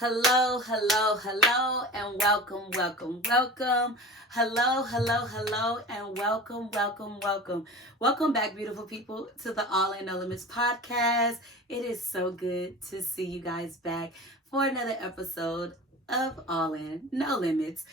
Hello, hello, hello, and welcome, welcome, welcome. Hello, hello, hello, and welcome, welcome, welcome. Welcome back, beautiful people, to the All In No Limits podcast. It is so good to see you guys back for another episode of All In No Limits.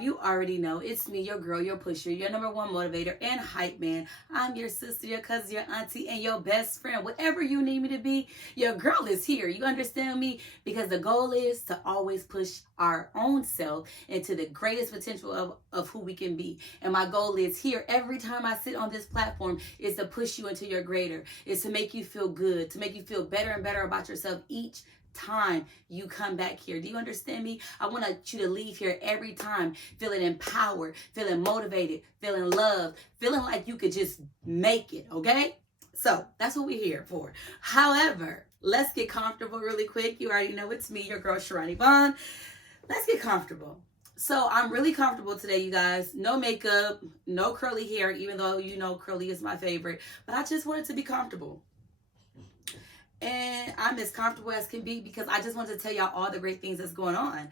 You already know it's me, your girl, your pusher, your number one motivator and hype man. I'm your sister, your cousin, your auntie, and your best friend. Whatever you need me to be, your girl is here. You understand me? Because the goal is to always push our own self into the greatest potential of who we can be. And my goal is here every time I sit on this platform is to push you into your greater, is to make you feel good, to make you feel better and better about yourself each time you come back here. Do you understand me? I want you to leave here every time feeling empowered, feeling motivated, feeling loved, feeling like you could just make it, okay? So that's what we're here for. However, let's get comfortable really quick. You already know it's me, your girl Sharani Bond. Let's get comfortable. So I'm really comfortable today, you guys. No makeup, no curly hair, even though you know curly is my favorite. But I just wanted to be comfortable. And I'm as comfortable as can be because I just wanted to tell y'all all the great things that's going on.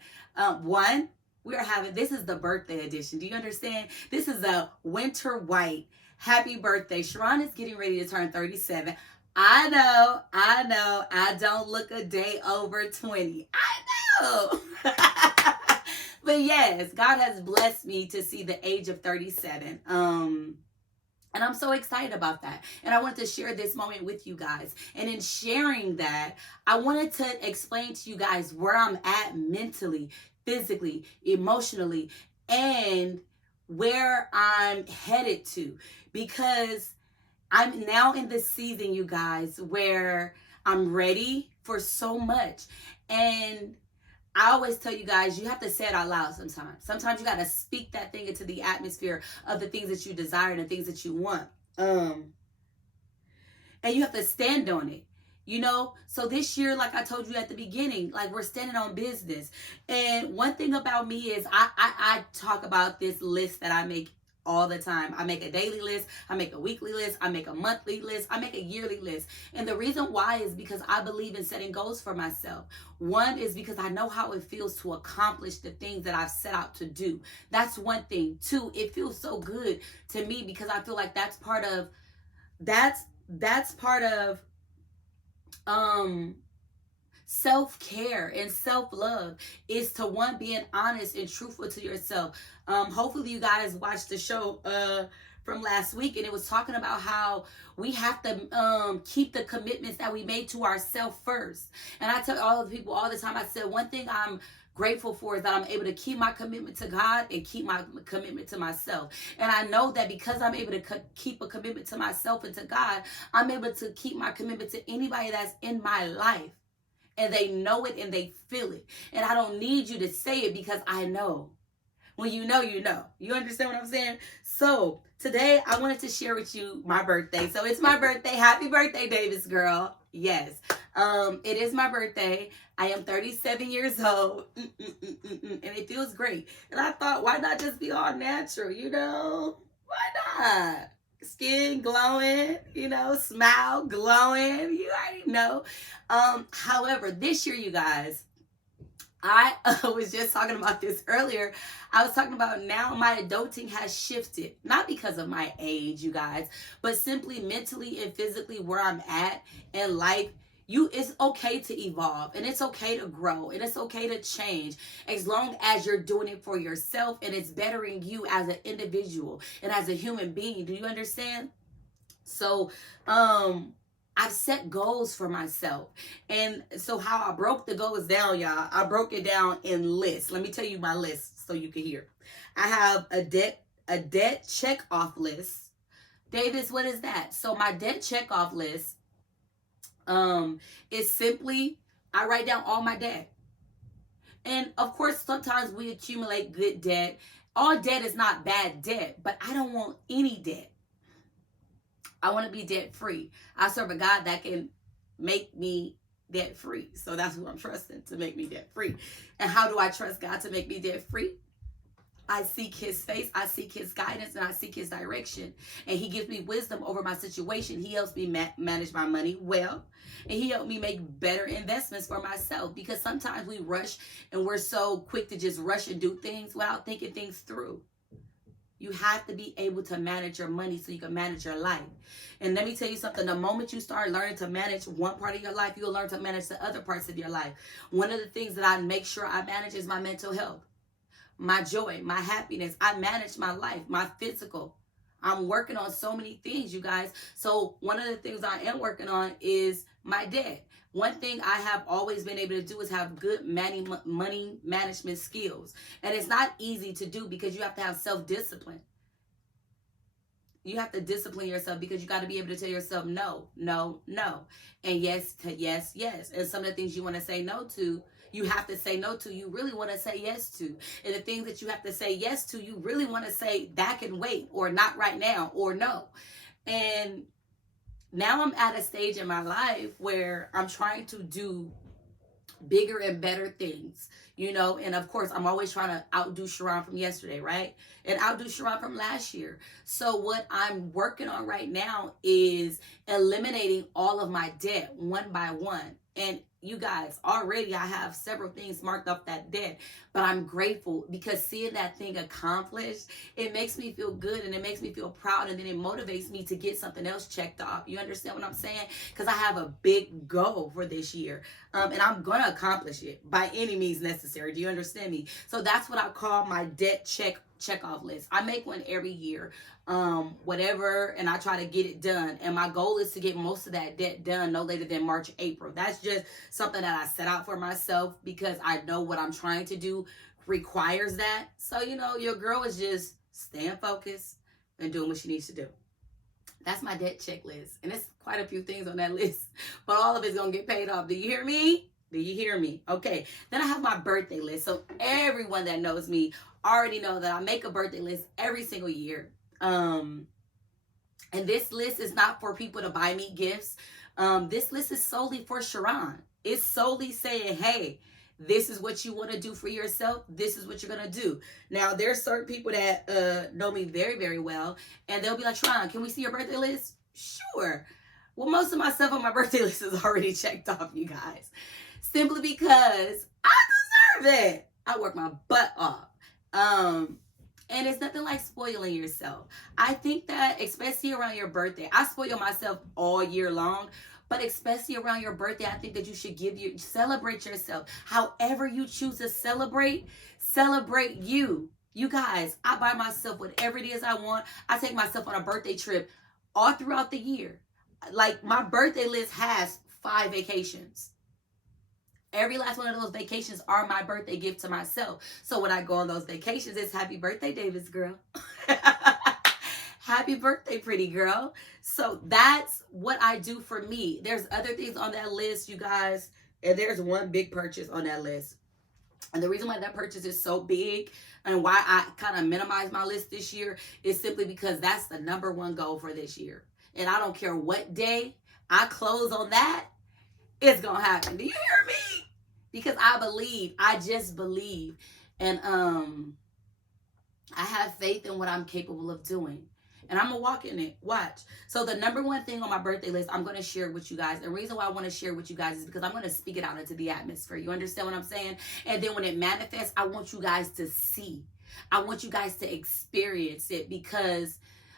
One, this is the birthday edition. Do you understand? This is a winter white. Happy birthday. Sharon is getting ready to turn 37. I know. I don't look a day over 20. I know. But yes, God has blessed me to see the age of 37. And I'm so excited about that. And I wanted to share this moment with you guys. And in sharing that, I wanted to explain to you guys where I'm at mentally, physically, emotionally, and where I'm headed to. Because I'm now in this season, you guys, where I'm ready for so much. And I always tell you guys, you have to say it out loud sometimes. Sometimes you got to speak that thing into the atmosphere of the things that you desire and the things that you want. And you have to stand on it. You know, so this year, like I told you at the beginning, like we're standing on business. And one thing about me is I talk about this list that I make all the time. I make a daily list, I make a weekly list, I make a monthly list, I make a yearly list. And the reason why is because I believe in setting goals for myself. One is because I know how it feels to accomplish the things that I've set out to do. That's one thing. Two, it feels so good to me because I feel like that's part of self-care and self-love is to one, being honest and truthful to yourself. Hopefully you guys watched the show from last week, and it was talking about how we have to keep the commitments that we made to ourselves first. And I tell all the people all the time, I said one thing I'm grateful for is that I'm able to keep my commitment to God and keep my commitment to myself. And I know that because I'm able to keep a commitment to myself and to God, I'm able to keep my commitment to anybody that's in my life. And they know it and they feel it. And I don't need you to say it because I know. When you know, you know. You understand what I'm saying? So today I wanted to share with you my birthday. So it's my birthday. Happy birthday, Davis girl. Yes. It is my birthday. I am 37 years old. And it feels great. And I thought, why not just be all natural, you know? Why not? Skin glowing, you know, smile glowing, you already know. However, this year, you guys, I was just talking about this earlier. I was talking about now my adulting has shifted, not because of my age, you guys, but simply mentally and physically where I'm at in life. It's okay to evolve, and it's okay to grow, and it's okay to change as long as you're doing it for yourself and it's bettering you as an individual and as a human being. Do you understand? So, I've set goals for myself. And so how I broke the goals down, y'all, I broke it down in lists. Let me tell you my list so you can hear. I have a debt check off list. Davis, what is that? So my debt check off list is simply I write down all my debt. And of course, sometimes we accumulate good debt. All debt is not bad debt, but I don't want any debt. I want to be debt free. I serve a God that can make me debt free. So that's who I'm trusting to make me debt free. And how do I trust God to make me debt free? I seek his face, I seek his guidance, and I seek his direction. And he gives me wisdom over my situation. He helps me manage my money well. And he helped me make better investments for myself. Because sometimes we rush and we're so quick to just rush and do things without thinking things through. You have to be able to manage your money so you can manage your life. And let me tell you something. The moment you start learning to manage one part of your life, you'll learn to manage the other parts of your life. One of the things that I make sure I manage is my mental health, my joy, my happiness. I manage my life, my physical. I'm working on so many things, you guys. So one of the things I am working on is my debt. One thing I have always been able to do is have good money management skills. And it's not easy to do because you have to have self-discipline. You have to discipline yourself because you got to be able to tell yourself no, no, no. And yes to yes, yes. And some of the things you want to say no to, you have to say no to, you really want to say yes to. And the things that you have to say yes to, you really want to say that can wait, or not right now, or no. And now I'm at a stage in my life where I'm trying to do bigger and better things, you know. And of course, I'm always trying to outdo Sharon from yesterday, right? And outdo Sharon from last year. So what I'm working on right now is eliminating all of my debt one by one. And you guys, already I have several things marked off that debt, but I'm grateful because seeing that thing accomplished, it makes me feel good and it makes me feel proud, and then it motivates me to get something else checked off. You understand what I'm saying? Because I have a big goal for this year, and I'm going to accomplish it by any means necessary. Do you understand me? So that's what I call my debt check off list. I make one every year, whatever, and I try to get it done. And my goal is to get most of that debt done no later than March, April. That's just something that I set out for myself because I know what I'm trying to do requires that. So, you know, your girl is just staying focused and doing what she needs to do. That's my debt checklist. And it's quite a few things on that list, but all of it's going to get paid off. Do you hear me? Do you hear me? Okay. Then I have my birthday list. So everyone that knows me already know that I make a birthday list every single year. And this list is not for people to buy me gifts. This list is solely for Sharon. It's solely saying, hey, this is what you want to do for yourself. This is what you're going to do. Now, there's certain people that know me very, very well, and they'll be like, Sharon, can we see your birthday list? Sure. Well, most of my stuff on my birthday list is already checked off, you guys. Simply because I deserve it. I work my butt off. And it's nothing like spoiling yourself. I think that especially around your birthday, I spoil myself all year long, but especially around your birthday, I think that you should celebrate yourself. However you choose to celebrate you. You guys, I buy myself whatever it is I want. I take myself on a birthday trip all throughout the year. Like, my birthday list has 5 vacations. Every last one of those vacations are my birthday gift to myself. So when I go on those vacations, it's happy birthday, Davis girl. Happy birthday, pretty girl. So that's what I do for me. There's other things on that list, you guys. And there's one big purchase on that list. And the reason why that purchase is so big and why I kind of minimize my list this year is simply because that's the #1 goal for this year. And I don't care what day I close on that, it's going to happen. Do you hear me? Because I just believe. And I have faith in what I'm capable of doing. And I'm going to walk in it. Watch. So the #1 thing on my birthday list, I'm going to share with you guys. The reason why I want to share with you guys is because I'm going to speak it out into the atmosphere. You understand what I'm saying? And then when it manifests, I want you guys to see. I want you guys to experience it, because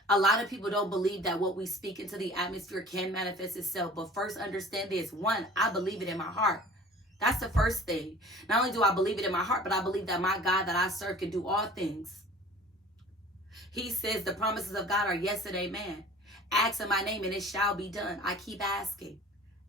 a lot of people don't believe that what we speak into the atmosphere can manifest itself. But first, understand this. 1, I believe it in my heart. That's the first thing. Not only do I believe it in my heart, but I believe that my God that I serve can do all things. He says the promises of God are yes and amen. Ask in my name and it shall be done. I keep asking.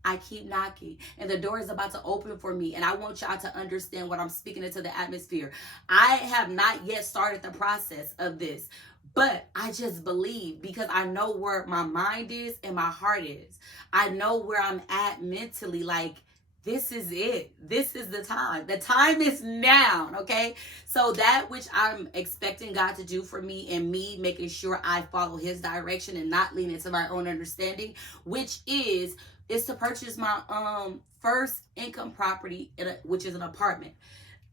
I keep knocking. And the door is about to open for me. And I want y'all to understand what I'm speaking into the atmosphere. I have not yet started the process of this. But I just believe, because I know where my mind is and my heart is. I know where I'm at mentally. Like, this is it. This is the time. The time is now, okay? So that which I'm expecting God to do for me, and me making sure I follow his direction and not lean into my own understanding, which is to purchase my first income property, which is an apartment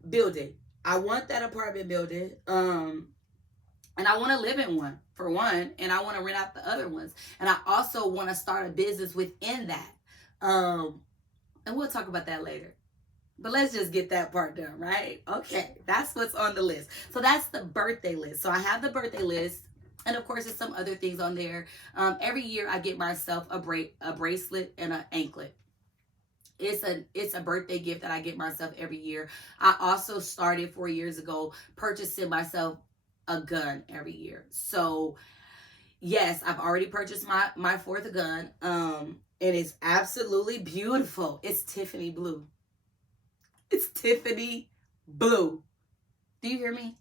building. I want that apartment building. And I want to live in one, for one, and I want to rent out the other ones. And I also want to start a business within that. And we'll talk about that later. But let's just get that part done, right? Okay, that's what's on the list. So that's the birthday list. So I have the birthday list. And of course, there's some other things on there. Every year I get myself a bracelet and an anklet. It's a birthday gift that I get myself every year. I also started 4 years ago purchasing myself a gun every year. So yes, I've already purchased my fourth gun. It is absolutely beautiful. It's Tiffany blue. It's Tiffany blue. Do you hear me?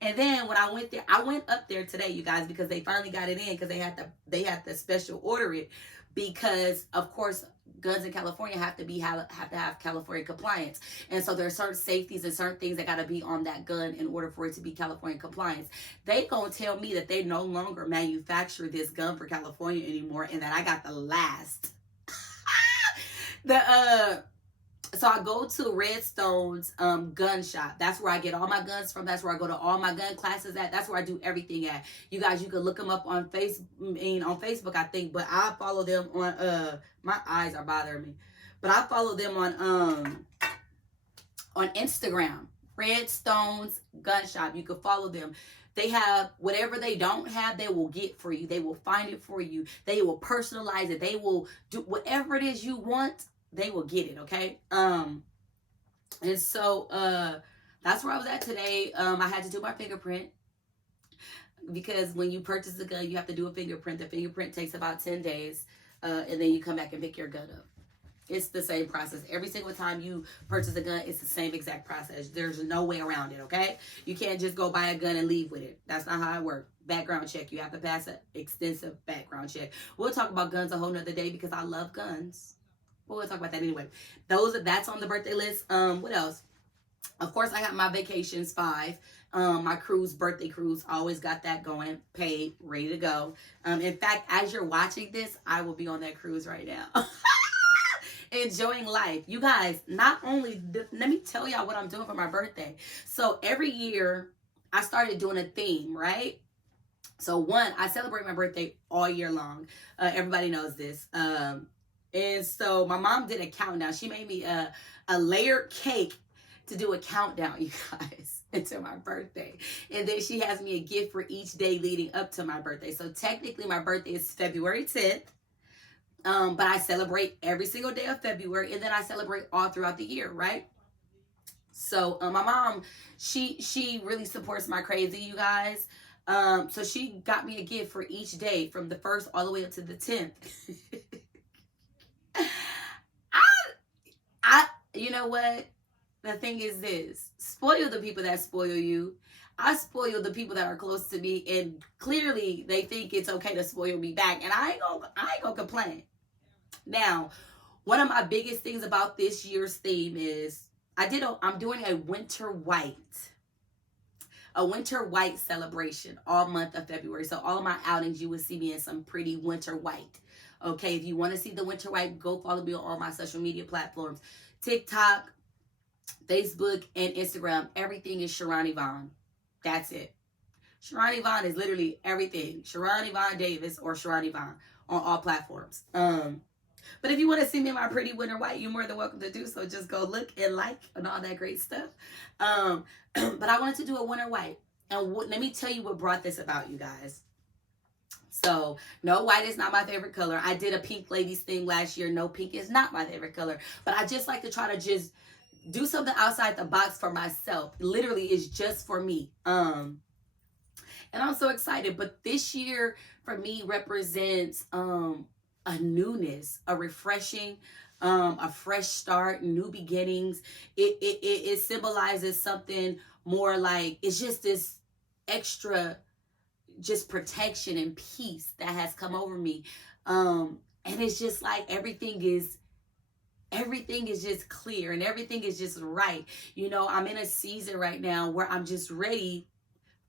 And then when I went there, I went up there today, you guys, because they finally got it in, because they had to special order it, because of course guns in California have to have California compliance. And so there are certain safeties and certain things that got to be on that gun in order for it to be California compliance. They gonna tell me that they no longer manufacture this gun for California anymore, and that I got the last. So I go to Redstone's gun shop. That's where I get all my guns from. That's where I go to all my gun classes at. That's where I do everything at. You guys, you can look them up on Facebook, I think. But I follow them on my eyes are bothering me. But I follow them on Instagram. Redstone's gun shop. You can follow them. They have whatever they don't have, they will get for you. They will find it for you. They will personalize it. They will do whatever it is you want. They will get it, okay? And so that's where I was at today. I had to do my fingerprint, because when you purchase the gun, you have to do a fingerprint. The fingerprint takes about 10 days, and then you come back and pick your gun up. It's the same process. Every single time you purchase a gun, it's the same exact process. There's no way around it, okay? You can't just go buy a gun and leave with it. That's not how it works. Background check. You have to pass an extensive background check. We'll talk about guns a whole nother day, because I love guns. We'll talk about that anyway. That's on the birthday list. What else? Of course, I got my vacations 5. My cruise, birthday cruise. I always got that going, paid, ready to go. In fact, as you're watching this, I will be on that cruise right now. Enjoying life. You guys, not only, let me tell y'all what I'm doing for my birthday. So every year, I started doing a theme, right? So one, I celebrate my birthday all year long. Everybody knows this. And so my mom did a countdown. She made me a layered cake to do a countdown, you guys, until my birthday. And then she has me a gift for each day leading up to my birthday. So technically my birthday is February 10th. But I celebrate every single day of February, and then I celebrate all throughout the year, right? So my mom, she really supports my crazy, you guys. So she got me a gift for each day from the 1st all the way up to the 10th. You know what? The thing is this. Spoil the people that spoil you. I spoil the people that are close to me, and clearly they think it's okay to spoil me back. And I ain't gonna complain. Now, one of my biggest things about this year's theme is I'm doing a winter white celebration all month of February. So all of my outings, you will see me in some pretty winter white. Okay, if you want to see the winter white, go follow me on all my social media platforms. TikTok, Facebook, and Instagram. Everything is Sharron Yvonne. That's it. Sharron Yvonne is literally everything. Sharron Yvonne Davis or Sharron Yvonne on all platforms. But if you want to see me in my pretty winter white, you're more than welcome to do so. Just go look and like and all that great stuff. But I wanted to do a winter white. And let me tell you what brought this about, you guys. So, no, white is not my favorite color. I did a pink ladies thing last year. No, pink is not my favorite color. But I just like to try to just do something outside the box for myself. Literally, it's just for me. And I'm so excited. But this year, for me, represents a newness, a refreshing, a fresh start, new beginnings. It symbolizes something more like, it's just this extra just protection and peace that has come over me. And it's just like everything is just clear and everything is just right. You know, I'm in a season right now where I'm just ready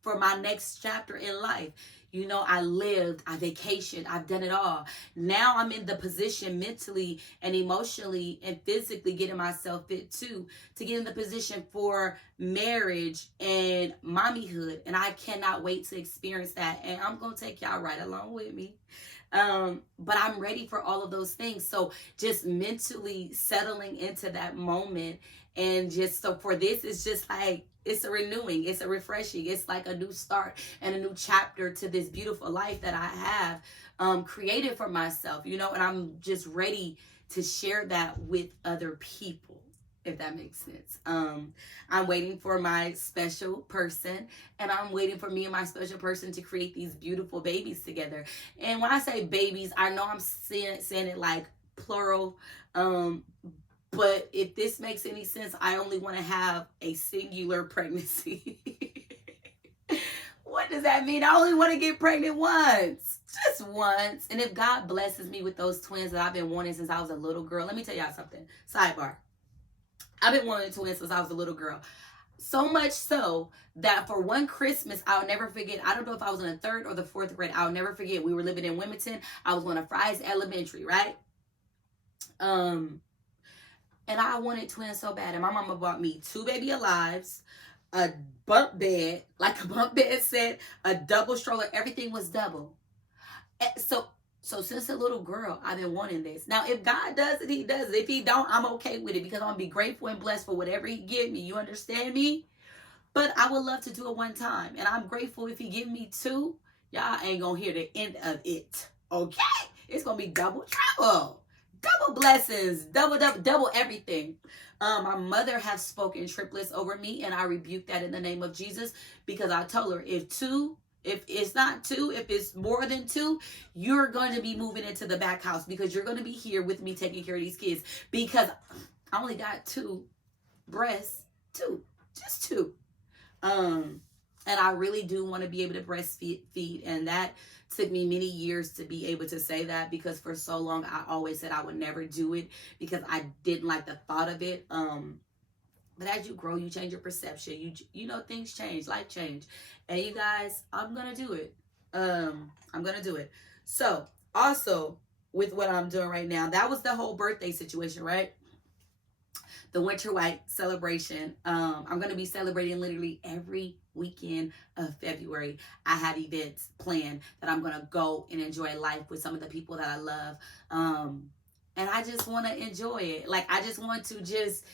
for my next chapter in life. You know, I lived, I vacationed, I've done it all. Now I'm in the position mentally and emotionally and physically getting myself fit too, to get in the position for marriage and mommyhood. And I cannot wait to experience that. And I'm going to take y'all right along with me. But I'm ready for all of those things. So just mentally settling into that moment, and just so for this, it's just like, it's a renewing, it's a refreshing, it's like a new start and a new chapter to this beautiful life that I have created for myself, you know, and I'm just ready to share that with other people, if that makes sense. I'm waiting for my special person, and I'm waiting for me and my special person to create these beautiful babies together. And when I say babies, I know I'm saying it like plural, but if this makes any sense, I only want to have a singular pregnancy. What does that mean? I only want to get pregnant once. Just once. And if God blesses me with those twins that I've been wanting since I was a little girl, let me tell y'all something. Sidebar. I've been wanting twins since I was a little girl. So much so that for one Christmas, I'll never forget. I don't know if I was in the 3rd or the 4th grade. I'll never forget. We were living in Wilmington. I was going to Fry's Elementary, right? And I wanted twins so bad. And my mama bought me 2 baby alives, a bunk bed, like a bunk bed set, a double stroller. Everything was double. So since a little girl, I've been wanting this. Now, if God does it, he does it. If he don't, I'm okay with it, because I'm going to be grateful and blessed for whatever he give me. You understand me? But I would love to do it one time. And I'm grateful if he give me 2. Y'all ain't going to hear the end of it. Okay? It's going to be double trouble. Double blessings, double everything. My mother has spoken triplets over me, and I rebuke that in the name of Jesus, because I told her if it's not 2, if it's more than 2, you're going to be moving into the back house, because you're going to be here with me taking care of these kids, because I only got 2 breasts, 2, just 2. And I really do want to be able to breastfeed, and that took me many years to be able to say that, because for so long I always said I would never do it because I didn't like the thought of it. But as you grow, you change your perception. You know, things change, life change. And you guys, I'm gonna do it. I'm gonna do it. So also with what I'm doing right now, that was the whole birthday situation, right? The Winter White celebration. I'm going to be celebrating literally every weekend of February. I have events planned that I'm going to go and enjoy life with some of the people that I love. And I just want to enjoy it. Like, I just want to just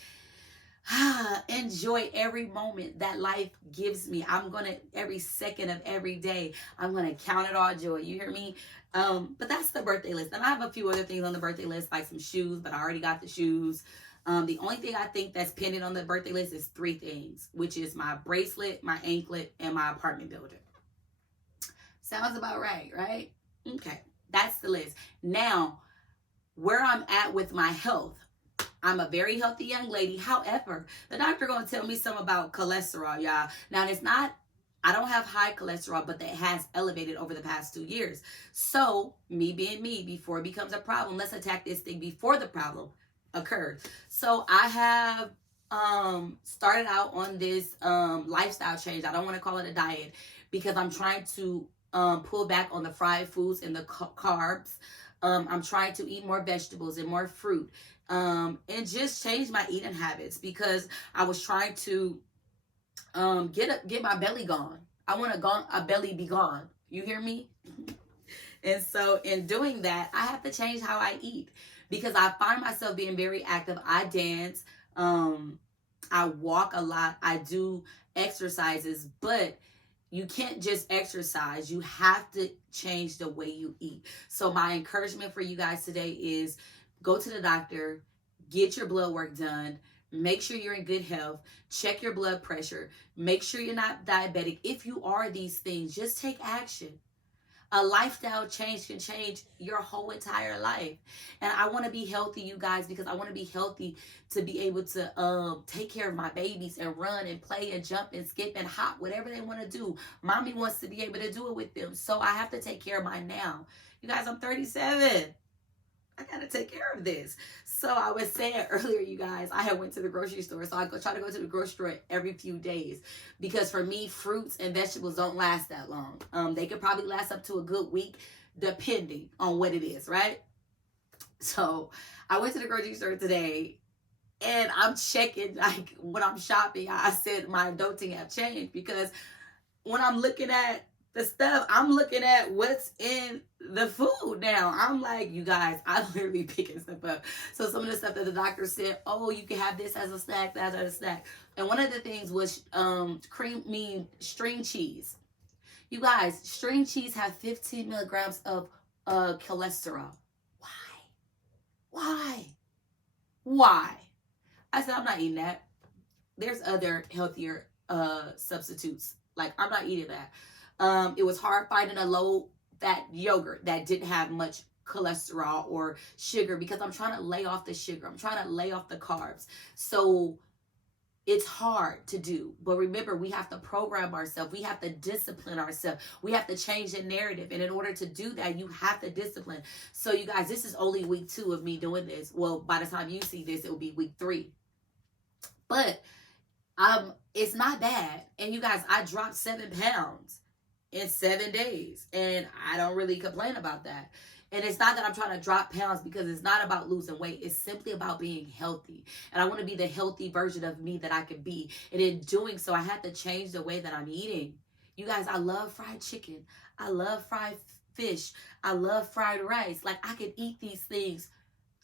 enjoy every moment that life gives me. I'm going to, every second of every day, I'm going to count it all joy. You hear me? But that's the birthday list. And I have a few other things on the birthday list, like some shoes, but I already got the shoes. The only thing I think that's pending on the birthday list is 3 things, which is my bracelet, my anklet, and my apartment builder. Sounds about right, right? Okay, that's the list. Now, where I'm at with my health, I'm a very healthy young lady. However, the doctor gonna tell me something about cholesterol, y'all. Now, it's not, I don't have high cholesterol, but that has elevated over the past 2 years. So, me being me, before it becomes a problem, let's attack this thing before the problem occurred. So I have started out on this lifestyle change. I don't want to call it a diet, because I'm trying to pull back on the fried foods and the carbs. I'm trying to eat more vegetables and more fruit, and just change my eating habits, because I was trying to get my belly gone. I want a belly be gone. You hear me? And so in doing that, I have to change how I eat, because I find myself being very active. I dance, I walk a lot, I do exercises, but you can't just exercise. You have to change the way you eat. So my encouragement for you guys today is go to the doctor, get your blood work done, make sure you're in good health, check your blood pressure, make sure you're not diabetic. If you are these things, just take action. A lifestyle change can change your whole entire life. And I want to be healthy, you guys, because I want to be healthy to be able to take care of my babies and run and play and jump and skip and hop, whatever they want to do. Mommy wants to be able to do it with them. So I have to take care of mine now. You guys, I'm 37. I gotta take care of this. So I was saying earlier, you guys, I had went to the grocery store. So I try to go to the grocery store every few days because for me, fruits and vegetables don't last that long. They could probably last up to a good week, depending on what it is, right? So I went to the grocery store today and I'm checking, like when I'm shopping, I said my adulting have changed because when I'm looking at the stuff, I'm looking at what's in the food now. I'm like, you guys, I'm literally picking stuff up. So some of the stuff that the doctor said, oh, you can have this as a snack, that as a snack. And one of the things was string cheese. You guys, string cheese have 15 milligrams of cholesterol. Why? Why? Why? I said, I'm not eating that. There's other healthier substitutes. Like, I'm not eating that. It was hard finding a low fat yogurt that didn't have much cholesterol or sugar because I'm trying to lay off the sugar. I'm trying to lay off the carbs. So it's hard to do. But remember, we have to program ourselves. We have to discipline ourselves. We have to change the narrative. And in order to do that, you have to discipline. So you guys, this is only week 2 of me doing this. Well, by the time you see this, it will be week 3. But it's not bad. And you guys, I dropped 7 pounds in 7 days. And I don't really complain about that. And it's not that I'm trying to drop pounds because it's not about losing weight. It's simply about being healthy. And I want to be the healthy version of me that I could be. And in doing so, I had to change the way that I'm eating. You guys, I love fried chicken. I love fried fish. I love fried rice. Like, I could eat these things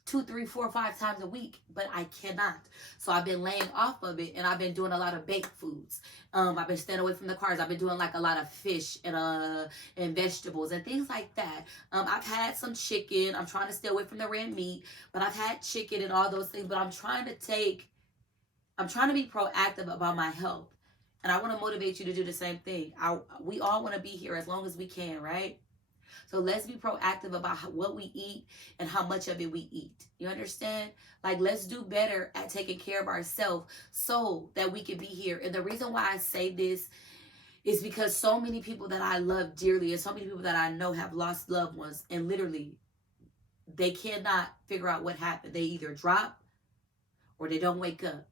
2, 3, 4, 5 times a week, but I cannot. So I've been laying off of it, and I've been doing a lot of baked foods. I've been staying away from the carbs. I've been doing like a lot of fish and vegetables and things like that. I've had some chicken. I'm trying to stay away from the red meat, but I've had chicken and all those things. But I'm trying to be proactive about my health, and I want to motivate you to do the same thing. We all want to be here as long as we can, right? So let's be proactive about what we eat and how much of it we eat. You understand? Like, let's do better at taking care of ourselves so that we can be here. And the reason why I say this is because so many people that I love dearly and so many people that I know have lost loved ones, and literally they cannot figure out what happened. They either drop or they don't wake up.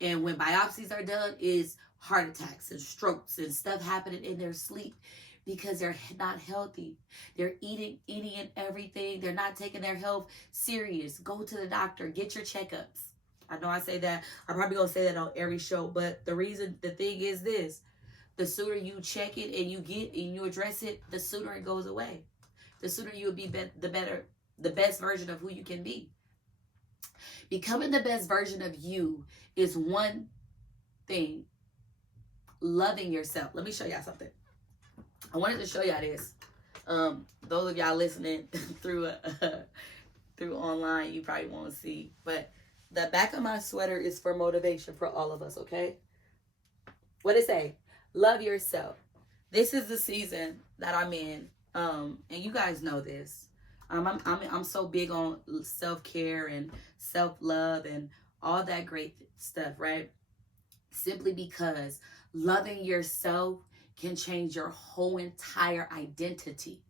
And when biopsies are done, is heart attacks and strokes and stuff happening in their sleep. Because they're not healthy. They're eating and everything. They're not taking their health serious. Go to the doctor. Get your checkups. I know I say that. I'm probably going to say that on every show. But the thing is this. The sooner you check it and you address it, the sooner it goes away. The sooner you'll be the best version of who you can be. Becoming the best version of you is one thing. Loving yourself. Let me show y'all something. I wanted to show y'all this. Those of y'all listening through online, you probably won't see. But the back of my sweater is for motivation for all of us, okay? What it say? Love yourself. This is the season that I'm in. And you guys know this. I'm so big on self-care and self-love and all that great stuff, right? Simply because loving yourself can change your whole entire identity.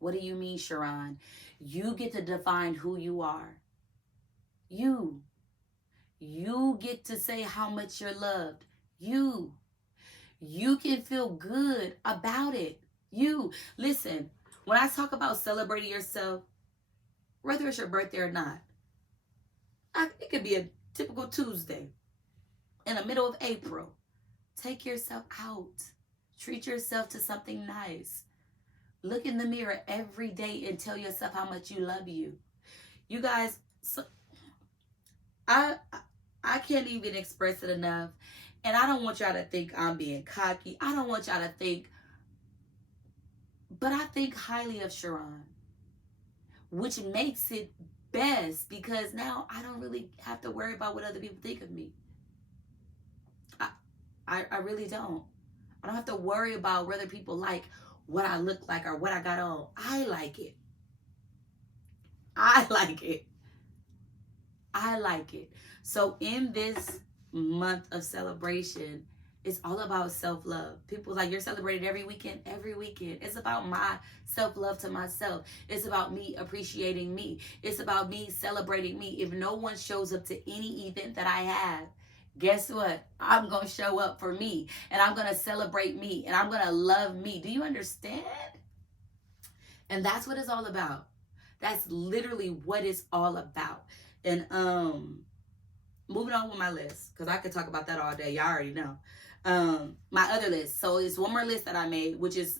What do you mean, Sharon? You get to define who you are. You get to say how much you're loved. You can feel good about it. Listen, when I talk about celebrating yourself, whether it's your birthday or not, it could be a typical Tuesday in the middle of April. Take yourself out. Treat yourself to something nice. Look in the mirror every day and tell yourself how much you love you. You guys, I can't even express it enough. And I don't want y'all to think I'm being cocky. I don't want y'all to think, but I think highly of Sharon, which makes it best because now I don't really have to worry about what other people think of me. I really don't. I don't have to worry about whether people like what I look like or what I got on. I like it. I like it. I like it. So in this month of celebration, It's all about self-love. People like, you're celebrated every weekend. Every weekend. It's about my self-love to myself. It's about me appreciating me. It's about me celebrating me. If no one shows up to any event that I have, guess what? I'm going to show up for me. And I'm going to celebrate me. And I'm going to love me. Do you understand? And that's what it's all about. That's literally what it's all about. And moving on with my list, because I could talk about that all day. Y'all already know. My other list. So it's one more list that I made, which is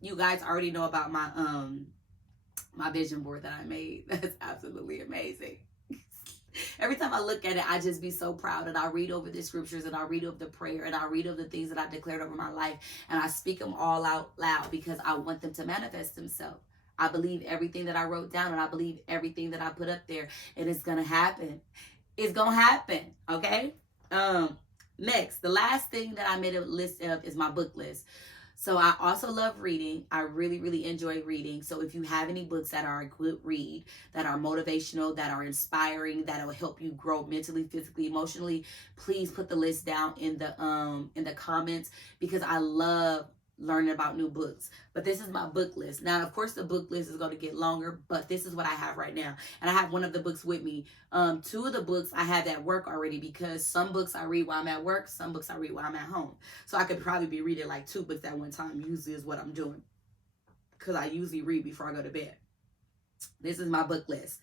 you guys already know about my my vision board that I made. That's absolutely amazing. Every time I look at it, I just be so proud, and I read over the scriptures, and I read over the prayer, and I read over the things that I declared over my life, and I speak them all out loud because I want them to manifest themselves. I believe everything that I wrote down, and I believe everything that I put up there, and it's gonna happen. It's gonna happen, okay? Next, the last thing that I made a list of is my book list. So I also love reading. I really, really enjoy reading. So if you have any books that are a good read, that are motivational, that are inspiring, that will help you grow mentally, physically, emotionally, please put the list down in the comments, because I love learning about new books. But this is my book list. Now, of course, the book list is going to get longer, but this is what I have right now. And I have one of the books with me. Two of the books I have at work already, because some books I read while I'm at work, some books I read while I'm at home. So I could probably be reading like 2 books at one time, usually is what I'm doing, because I usually read before I go to bed. This is my book list.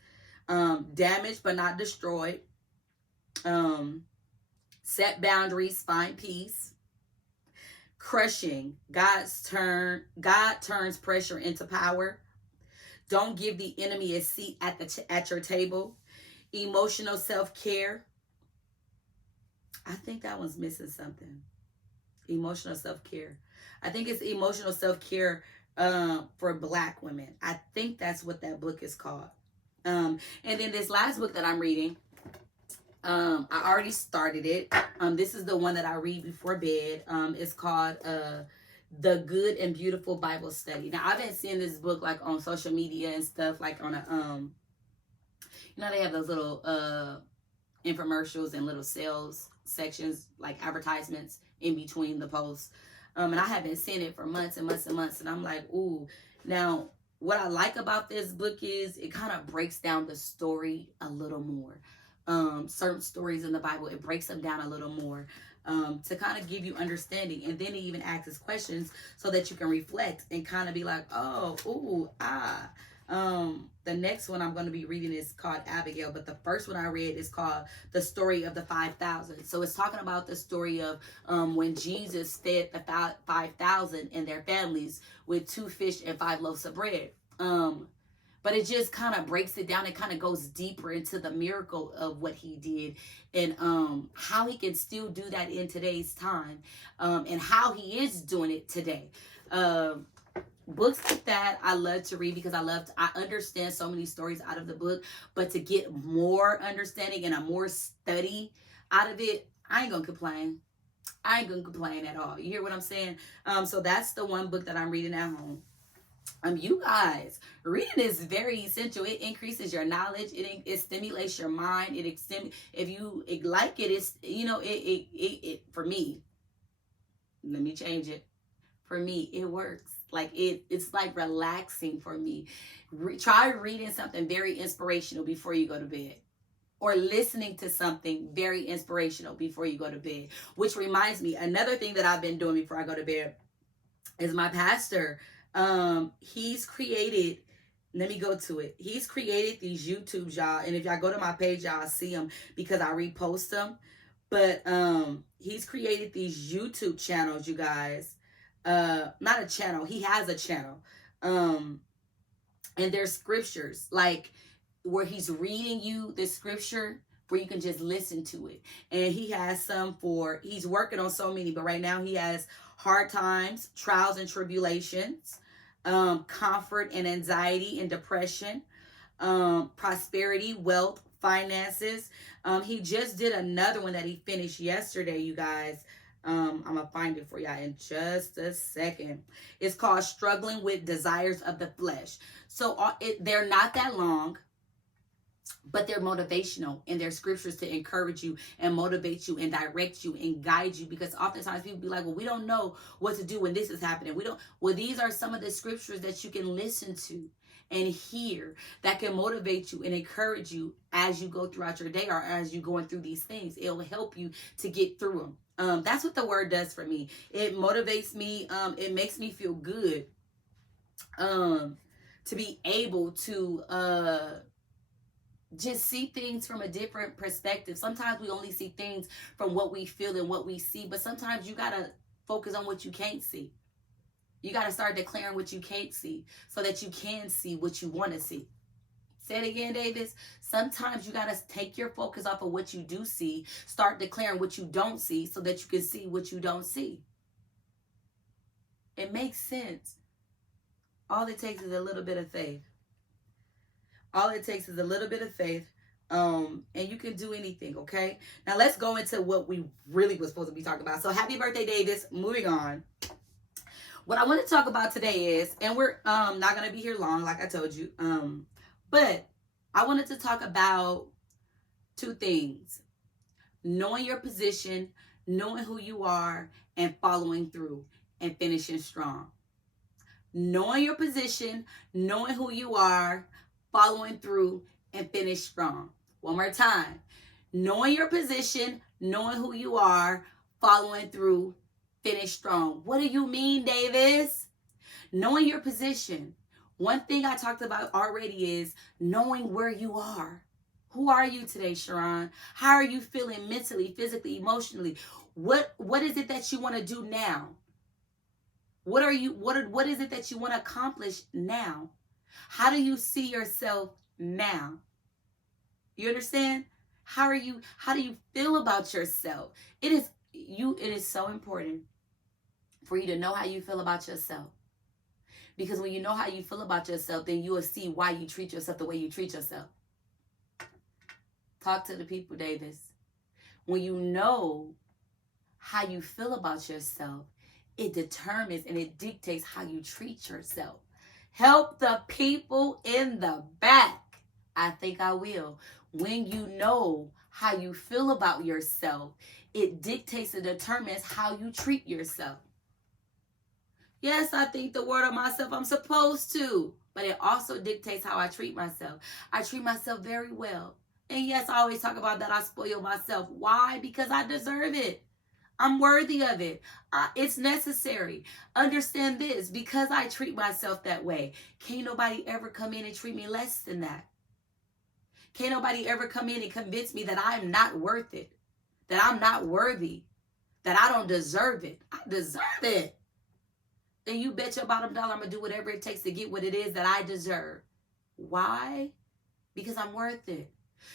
Damaged but not destroyed. Set boundaries, find peace. Crushing. God turns pressure into power. Don't give the enemy a seat at your table. Emotional self-care. I think that one's missing something. Emotional self-care. I think it's emotional self-care for Black women. I think that's what that book is called. And then this last book that I'm reading, I already started it. This is the one that I read before bed. It's called The Good and Beautiful Bible Study. Now, I've been seeing this book like on social media and stuff, like on a you know, they have those little infomercials and little sales sections, like advertisements in between the posts. And I haven't seen it for months and months and months, and I'm like, ooh. Now, what I like about this book is it kind of breaks down the story a little more. Certain stories in the Bible, it breaks them down a little more to kind of give you understanding. And then it even asks questions so that you can reflect and kind of be like, oh, ooh, ah. The next one I'm going to be reading is called Abigail, but the first one I read is called The Story of the 5,000. So it's talking about the story of when Jesus fed the 5,000 and their families with 2 fish and 5 loaves of bread. But it just kind of breaks it down. It kind of goes deeper into the miracle of what he did, and how he can still do that in today's time, and how he is doing it today. Books like that I love to read, because I understand so many stories out of the book, but to get more understanding and a more study out of it, I ain't gonna complain. I ain't gonna complain at all. You hear what I'm saying? So that's the one book that I'm reading at home. You guys, reading is very essential. It increases your knowledge. It stimulates your mind. If you like it, it's, you know, it for me. Let me change it. For me, it works. Like it's like relaxing for me. Try reading something very inspirational before you go to bed, or listening to something very inspirational before you go to bed. Which reminds me, another thing that I've been doing before I go to bed is my pastor. He's created, let me go to it. He's created these YouTubes, y'all. And if y'all go to my page, y'all see them because I repost them. But he's created these YouTube channels, you guys. Not a channel. He has a channel. And there's scriptures, like where he's reading you the scripture, where you can just listen to it. And he has some he's working on so many, but right now he has hard times, trials and tribulations, comfort and anxiety and depression, prosperity, wealth, finances. He just did another one that he finished yesterday, you guys. I'm gonna find it for y'all in just a second. It's called Struggling with Desires of the Flesh. So they're not that long. but they're motivational and they're scriptures to encourage you and motivate you and direct you and guide you, because oftentimes people be like, well, we don't know what to do when this is happening. Well, these are some of the scriptures that you can listen to and hear that can motivate you and encourage you as you go throughout your day, or as you're going through these things. It'll help you to get through them. That's what the word does for me. It motivates me. It makes me feel good to be able to just see things from a different perspective. Sometimes we only see things from what we feel and what we see, but sometimes you gotta focus on what you can't see. You gotta start declaring what you can't see so that you can see what you want to see. Say it again, Davis. Sometimes you gotta take your focus off of what you do see, start declaring what you don't see so that you can see what you don't see. It makes sense. All it takes is a little bit of faith. All it takes is a little bit of faith, and you can do anything, okay? Now, let's go into what we really were supposed to be talking about. So, happy birthday, Davis. Moving on. What I want to talk about today is, and we're not going to be here long, like I told you, but I wanted to talk about two things. Knowing your position, knowing who you are, and following through and finishing strong. Knowing your position, knowing who you are, following through, and finish strong. One more time. Knowing your position, knowing who you are, following through, finish strong. What do you mean, Davis? Knowing your position. One thing I talked about already is knowing where you are. Who are you today, Sharon? How are you feeling mentally, physically, emotionally? What is it that you want to do now? What is it that you want to accomplish now? How do you see yourself now? You understand? How do you feel about yourself? It is so important for you to know how you feel about yourself. Because when you know how you feel about yourself, then you will see why you treat yourself the way you treat yourself. Talk to the people, Davis. When you know how you feel about yourself, it determines and it dictates how you treat yourself. Help the people in the back. I think I will. When you know how you feel about yourself, it dictates and determines how you treat yourself. Yes, I think the word of myself I'm supposed to, but it also dictates how I treat myself. I treat myself very well. And yes, I always talk about that I spoil myself. Why? Because I deserve it. I'm worthy of it. It's necessary. Understand this. Because I treat myself that way, can't nobody ever come in and treat me less than that. Can't nobody ever come in and convince me that I'm not worth it, that I'm not worthy, that I don't deserve it. I deserve it. Then you bet your bottom dollar I'm going to do whatever it takes to get what it is that I deserve. Why? Because I'm worth it.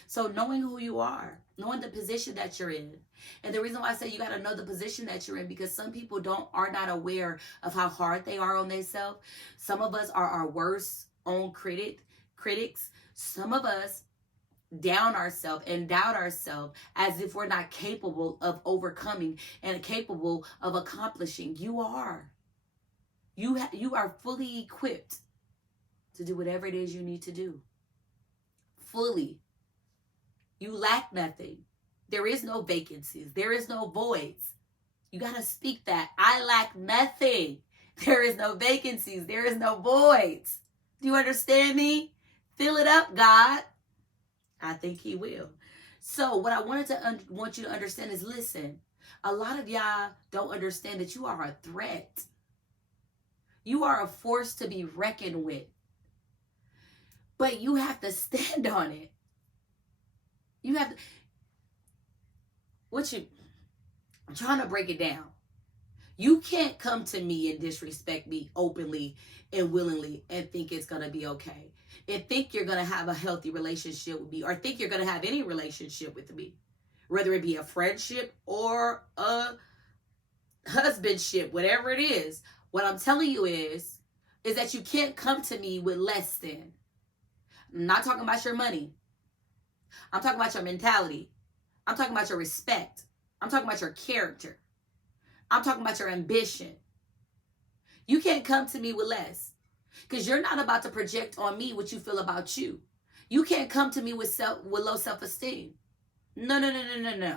So knowing who you are, knowing the position that you're in. And the reason why I say you got to know the position that you're in, because some people are not aware of how hard they are on themselves. Some of us are our worst own critics. Some of us down ourselves and doubt ourselves as if we're not capable of overcoming and capable of accomplishing. You are. You are fully equipped to do whatever it is you need to do. Fully. You lack nothing. There is no vacancies. There is no voids. You got to speak that. I lack nothing. There is no vacancies. There is no voids. Do you understand me? Fill it up, God. I think he will. So what I want you to understand is, listen, a lot of y'all don't understand that you are a threat. You are a force to be reckoned with. But you have to stand on it. You have to. I'm trying to break it down. You can't come to me and disrespect me openly and willingly and think it's going to be okay. And think you're going to have a healthy relationship with me, or think you're going to have any relationship with me, whether it be a friendship or a husbandship, whatever it is. What I'm telling you is that you can't come to me with less than. I'm not talking about your money. I'm talking about your mentality. I'm talking about your respect. I'm talking about your character. I'm talking about your ambition. You can't come to me with less, because you're not about to project on me what you feel about you. You can't come to me with low self-esteem. No, no, no, no, no, no.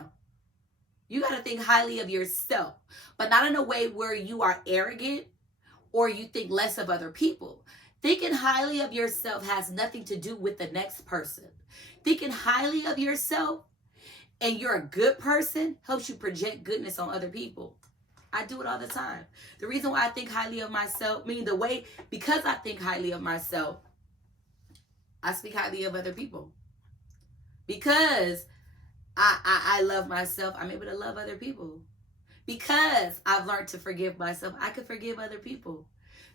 You got to think highly of yourself, but not in a way where you are arrogant or you think less of other people. Thinking highly of yourself has nothing to do with the next person. Thinking highly of yourself and you're a good person helps you project goodness on other people. I do it all the time. The reason why I think highly of myself, because I think highly of myself, I speak highly of other people. Because I love myself, I'm able to love other people. Because I've learned to forgive myself, I can forgive other people.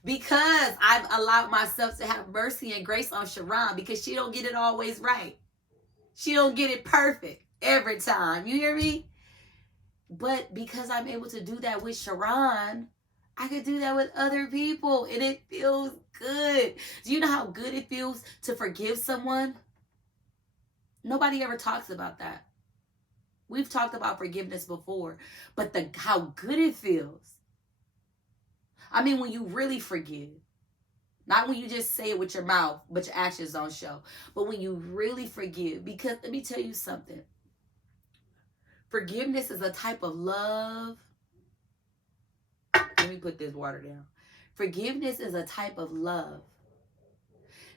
Because I've allowed myself to have mercy and grace on Sharon, because she don't get it always right. She don't get it perfect every time. You hear me? But because I'm able to do that with Sharon, I could do that with other people, and it feels good. Do you know how good it feels to forgive someone? Nobody ever talks about that. We've talked about forgiveness before, but how good it feels. I mean, when you really forgive, not when you just say it with your mouth, but your actions don't show, but when you really forgive, because let me tell you something. Forgiveness is a type of love. Let me put this water down. Forgiveness is a type of love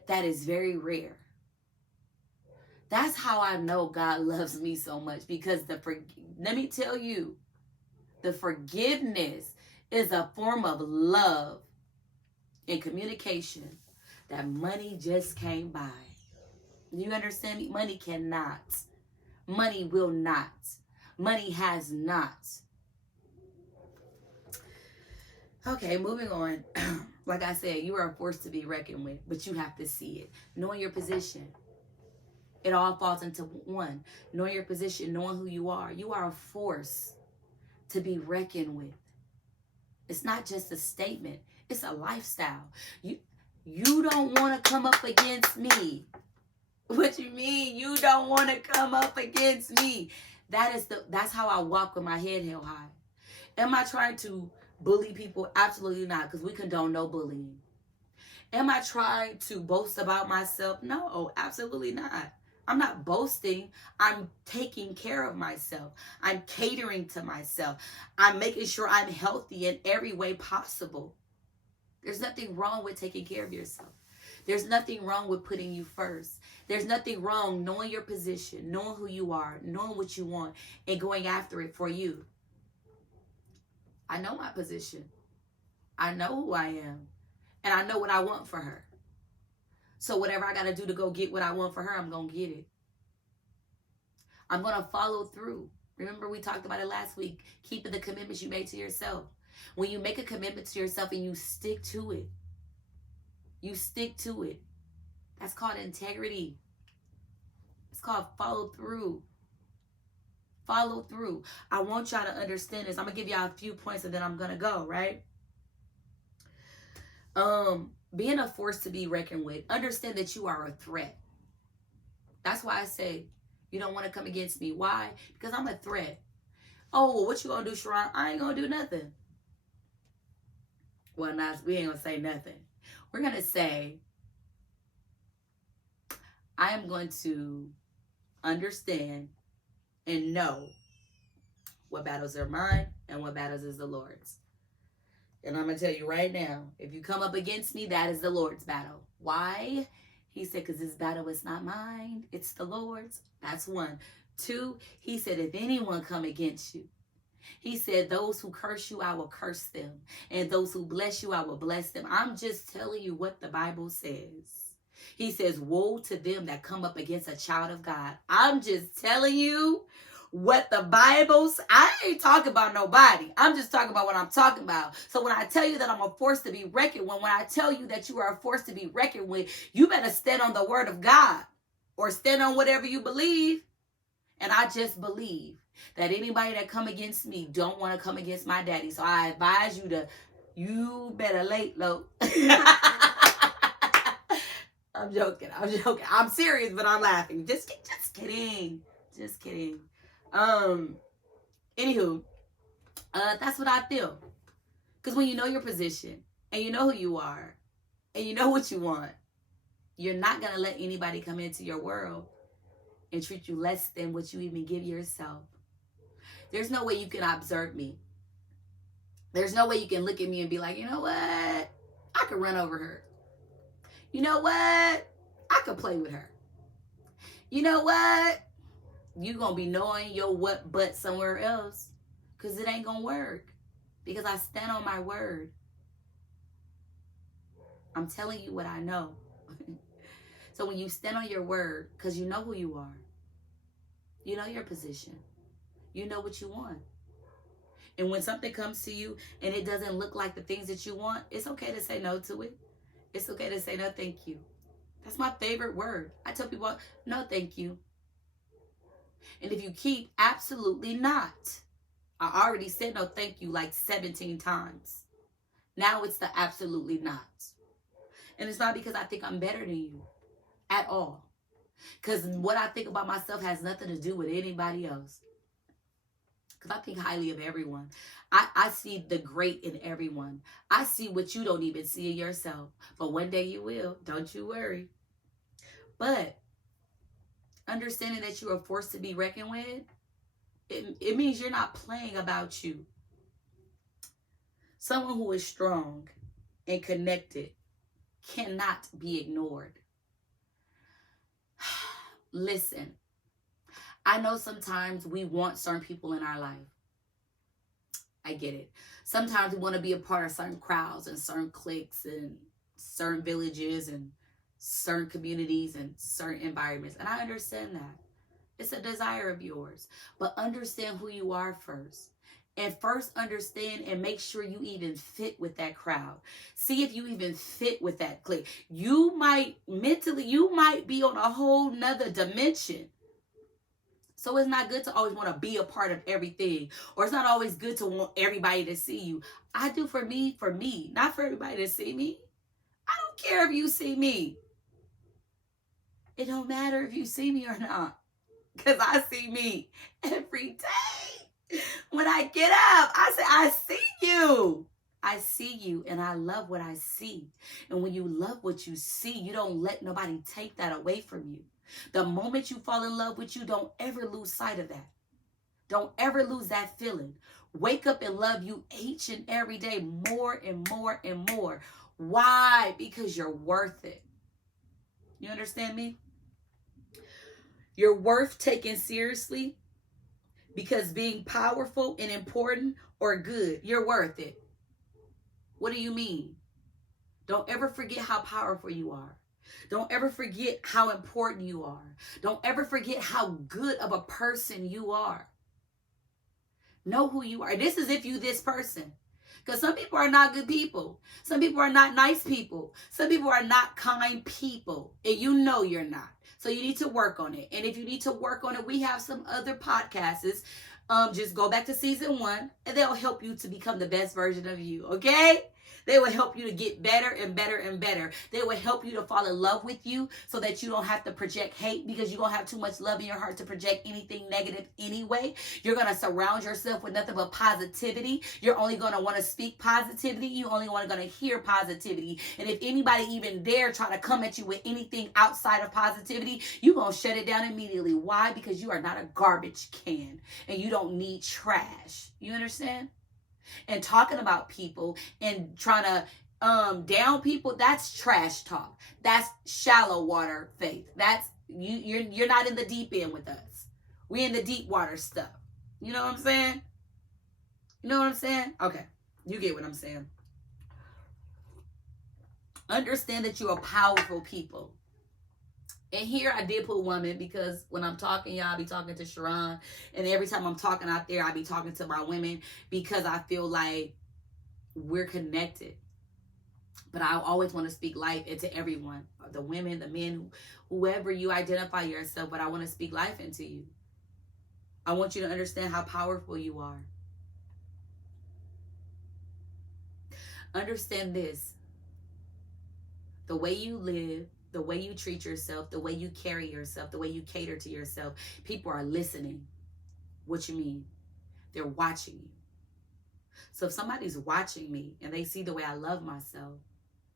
that is very rare. That's how I know God loves me so much, because let me tell you, the forgiveness is a form of love and communication that money just can't buy. You understand me? Money cannot. Money will not. Money has not. Okay, moving on. Like I said, you are a force to be reckoned with, but you have to see it. Knowing your position. It all falls into one. Knowing your position, knowing who you are. You are a force to be reckoned with. It's not just a statement. It's a lifestyle. You don't want to come up against me. What you mean? You don't want to come up against me. That's how I walk with my head held high. Am I trying to bully people? Absolutely not, because we condone no bullying. Am I trying to boast about myself? No, absolutely not. I'm not boasting. I'm taking care of myself. I'm catering to myself. I'm making sure I'm healthy in every way possible. There's nothing wrong with taking care of yourself. There's nothing wrong with putting you first. There's nothing wrong knowing your position, knowing who you are, knowing what you want, and going after it for you. I know my position. I know who I am. And I know what I want for her. So whatever I got to do to go get what I want for her, I'm going to get it. I'm going to follow through. Remember, we talked about it last week. Keeping the commitments you made to yourself. When you make a commitment to yourself and you stick to it. You stick to it. That's called integrity. It's called follow through. Follow through. I want y'all to understand this. I'm going to give y'all a few points and then I'm going to go, right? Being a force to be reckoned with. Understand that you are a threat. That's why I say you don't want to come against me. Why? Because I'm a threat. Oh, well, what you going to do, Sharon? I ain't going to do nothing. Well, we ain't going to say nothing. We're going to say, I am going to understand and know what battles are mine and what battles is the Lord's. And I'm going to tell you right now, if you come up against me, that is the Lord's battle. Why? He said, because this battle is not mine. It's the Lord's. That's one. Two, he said, if anyone come against you, he said, those who curse you, I will curse them. And those who bless you, I will bless them. I'm just telling you what the Bible says. He says, woe to them that come up against a child of God. I'm just telling you what the Bible says. I ain't talking about nobody. I'm just talking about what I'm talking about. So when I tell you that I'm a force to be reckoned with, when I tell you that you are a force to be reckoned with, you better stand on the word of God or stand on whatever you believe. And I just believe that anybody that come against me don't want to come against my daddy. So I advise you better lay low. I'm joking. I'm serious, but I'm laughing. Just kidding. Anywho, that's what I feel. Because when you know your position and you know who you are and you know what you want, You're not going to let anybody come into your world and treat you less than what you even give yourself. There's no way you can observe me. There's no way you can look at me and be like, you know what? I could run over her. You know what? I could play with her. You know what? You gonna be knowing your what butt somewhere else, because it ain't gonna work. Because I stand on my word. I'm telling you what I know. So when you stand on your word, because you know who you are, you know your position, you know what you want. And when something comes to you and it doesn't look like the things that you want, it's okay to say no to it. It's okay to say no, thank you. That's my favorite word. I tell people, no, thank you. And if you keep absolutely not, I already said no, thank you like 17 times. Now it's the absolutely not. And it's not because I think I'm better than you at all. Because what I think about myself has nothing to do with anybody else. Because I think highly of everyone. I see the great in everyone. I see what you don't even see in yourself. But one day you will. Don't you worry. But understanding that you are forced to be reckoned with, it means you're not playing about you. Someone who is strong and connected cannot be ignored. Listen, I know sometimes we want certain people in our life. I get it. Sometimes we want to be a part of certain crowds and certain cliques and certain villages and certain communities and certain environments. And I understand that. It's a desire of yours. But understand who you are first. And first understand and make sure you even fit with that crowd. See if you even fit with that clique. You might be on a whole nother dimension. So it's not good to always want to be a part of everything. Or it's not always good to want everybody to see you. I do for me, not for everybody to see me. I don't care if you see me. It don't matter if you see me or not. Because I see me every day. When I get up, I say, I see you. I see you and I love what I see. And when you love what you see, you don't let nobody take that away from you. The moment you fall in love with you, don't ever lose sight of that. Don't ever lose that feeling. Wake up and love you each and every day more and more and more. Why? Because you're worth it. You understand me? You're worth taking seriously because being powerful and important or good, you're worth it. What do you mean? Don't ever forget how powerful you are. Don't ever forget how important you are. Don't ever forget how good of a person you are. Know who you are. This is if you this person. Because some people are not good people. Some people are not nice people. Some people are not kind people. And you know you're not. So you need to work on it. And if you need to work on it, we have some other podcasts. Just go back to season 1 and they'll help you to become the best version of you. Okay? They will help you to get better and better and better. They will help you to fall in love with you so that you don't have to project hate, because you don't have too much love in your heart to project anything negative anyway. You're going to surround yourself with nothing but positivity. You're only going to want to speak positivity. You only want to going to hear positivity. And if anybody even dare try to come at you with anything outside of positivity, you're going to shut it down immediately. Why? Because you are not a garbage can and you don't need trash. You understand? And talking about people and trying to down people, that's trash talk. That's shallow water faith. That's you're not in the deep end with us. We're in the deep water stuff. You know what I'm saying? You know what I'm saying? Okay. You get what I'm saying. Understand that you're a powerful people. And here I did put woman because when I'm talking, y'all, I be talking to Sharon. And every time I'm talking out there, I be talking to my women because I feel like we're connected. But I always want to speak life into everyone. The women, the men, whoever you identify yourself, but I want to speak life into you. I want you to understand how powerful you are. Understand this. The way you live, the way you treat yourself, the way you carry yourself, the way you cater to yourself, people are listening. What you mean? They're watching you. So if somebody's watching me and they see the way I love myself,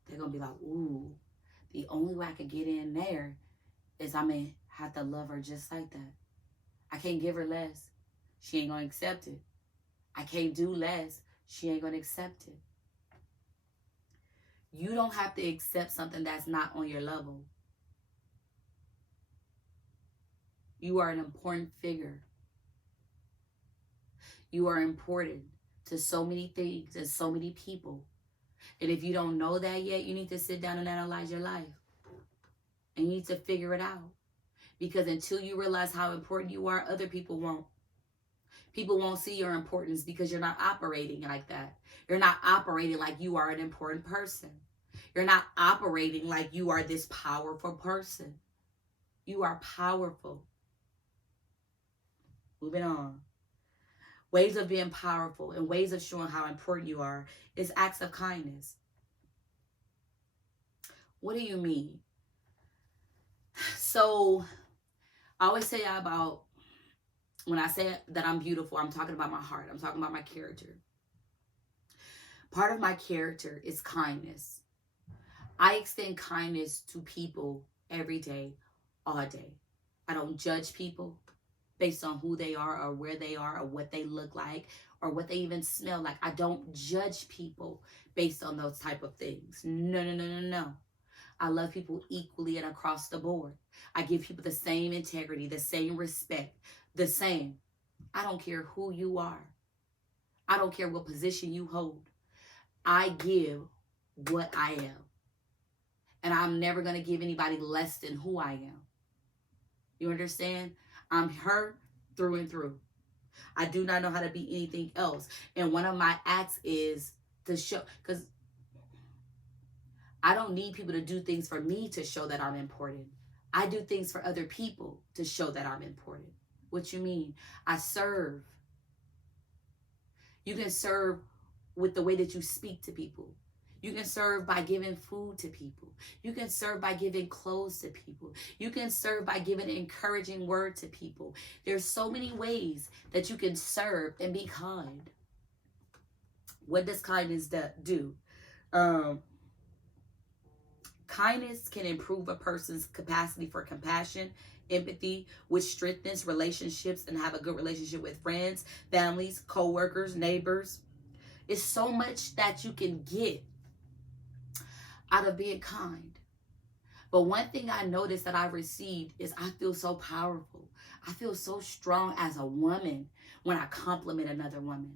they're going to be like, ooh, The only way I could get in there is I'm going to have to love her just like that. I can't give her less. She ain't going to accept it. I can't do less. She ain't going to accept it. You don't have to accept something that's not on your level. You are an important figure. You are important to so many things and so many people. And if you don't know that yet, you need to sit down and analyze your life. And you need to figure it out. Because until you realize how important you are, other people won't. People won't see your importance because you're not operating like that. You're not operating like you are an important person. You're not operating like you are this powerful person. You are powerful. Moving on. Ways of being powerful and ways of showing how important you are is acts of kindness. What do you mean? So, I always say about, when I say that I'm beautiful, I'm talking about my heart. I'm talking about my character. Part of my character is kindness. I extend kindness to people every day, all day. I don't judge people based on who they are or where they are or what they look like or what they even smell like. I don't judge people based on those type of things. No. I love people equally and across the board. I give people the same integrity, the same respect, the same. I don't care who you are. I don't care what position you hold. I give what I am. And I'm never going to give anybody less than who I am. You understand? I'm her through and through. I do not know how to be anything else. And one of my acts is to show, because I don't need people to do things for me to show that I'm important. I do things for other people to show that I'm important. What you mean? I serve. You can serve with the way that you speak to people. You can serve by giving food to people. You can serve by giving clothes to people. You can serve by giving an encouraging word to people. There's so many ways that you can serve and be kind. What does kindness do? Kindness can improve a person's capacity for compassion, empathy, which strengthens relationships and have a good relationship with friends, families, co-workers, neighbors. It's so much that you can get out of being kind. But one thing I noticed that I received is I feel so powerful. I feel so strong as a woman when I compliment another woman.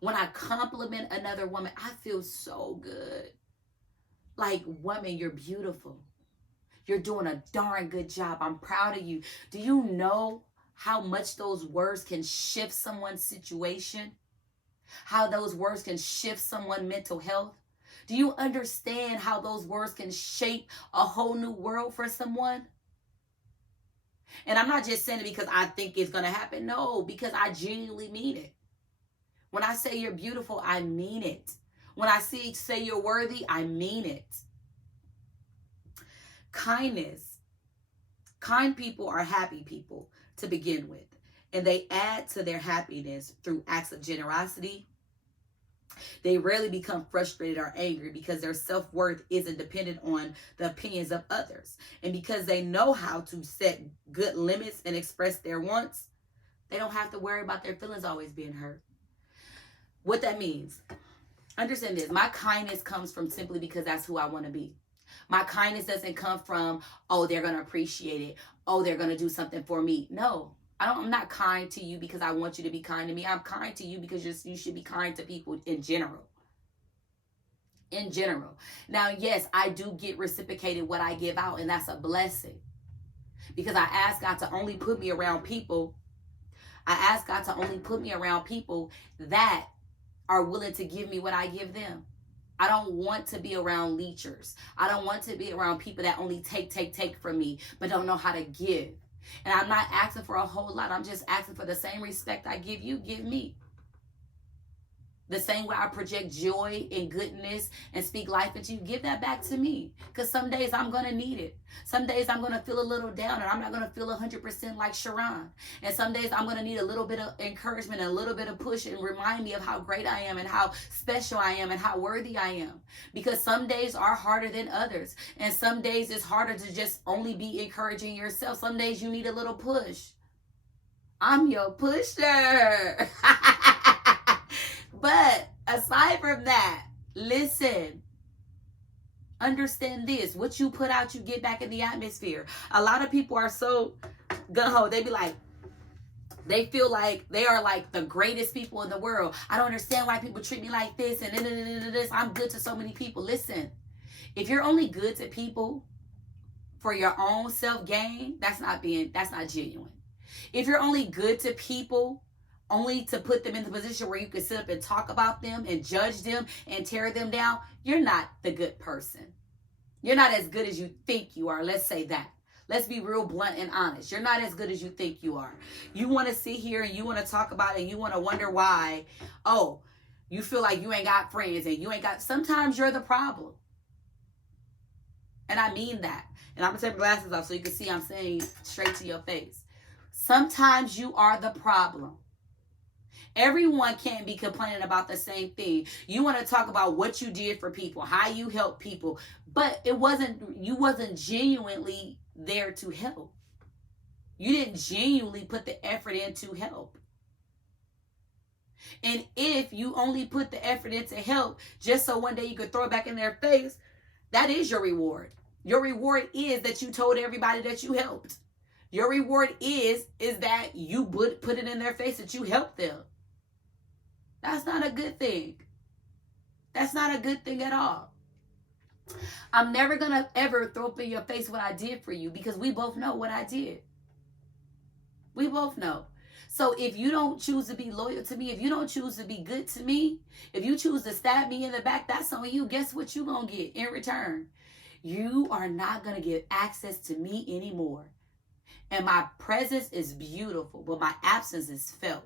When I compliment another woman, I feel so good. Like, woman, you're beautiful. You're doing a darn good job. I'm proud of you. Do you know how much those words can shift someone's situation? How those words can shift someone's mental health? Do you understand how those words can shape a whole new world for someone? And I'm not just saying it because I think it's going to happen. No, because I genuinely mean it. When I say you're beautiful, I mean it. When I say you're worthy, I mean it. Kindness. Kind people are happy people to begin with. And they add to their happiness through acts of generosity. They rarely become frustrated or angry because their self-worth isn't dependent on the opinions of others. And because they know how to set good limits and express their wants, they don't have to worry about their feelings always being hurt. What that means, understand this. My kindness comes from simply because that's who I want to be. My kindness doesn't come from, oh, they're going to appreciate it. Oh, they're going to do something for me. No, I'm not kind to you because I want you to be kind to me. I'm kind to you because you should be kind to people in general. In general. Now, yes, I do get reciprocated what I give out, and that's a blessing. Because I ask God to only put me around people. I ask God to only put me around people that are willing to give me what I give them. I don't want to be around leechers. I don't want to be around people that only take from me, but don't know how to give. And I'm not asking for a whole lot. I'm just asking for the same respect I give you, give me. The same way I project joy and goodness and speak life into you, give that back to me. Because some days I'm going to need it. Some days I'm going to feel a little down and I'm not going to feel 100% like Sharon. And some days I'm going to need a little bit of encouragement and a little bit of push and remind me of how great I am and how special I am and how worthy I am. Because some days are harder than others. And some days it's harder to just only be encouraging yourself. Some days you need a little push. I'm your pusher. But aside from that, listen, understand this. What you put out, you get back in the atmosphere. A lot of people are so gung-ho. They be like, they feel like they are like the greatest people in the world. I don't understand why people treat me like this and this. I'm good to so many people. Listen, if you're only good to people for your own self-gain, that's not genuine. If you're only good to people only to put them in the position where you can sit up and talk about them and judge them and tear them down, you're not the good person. You're not as good as you think you are. Let's say that. Let's be real blunt and honest. You're not as good as you think you are. You want to sit here and you want to talk about it and you want to wonder why, oh, you feel like you ain't got friends and you ain't got, sometimes you're the problem. And I mean that. And I'm going to take my glasses off so you can see I'm saying straight to your face. Sometimes you are the problem. Everyone can't be complaining about the same thing. You want to talk about what you did for people, how you help people, but you wasn't genuinely there to help. You didn't genuinely put the effort in to help. And if you only put the effort in to help just so one day you could throw it back in their face, that is your reward. Your reward is that you told everybody that you helped. Your reward is that you put it in their face that you helped them. That's not a good thing. That's not a good thing at all. I'm never going to ever throw up in your face what I did for you because we both know what I did. We both know. So if you don't choose to be loyal to me, if you don't choose to be good to me, if you choose to stab me in the back, that's on you. Guess what you're going to get in return? You are not going to get access to me anymore. And my presence is beautiful, but my absence is felt.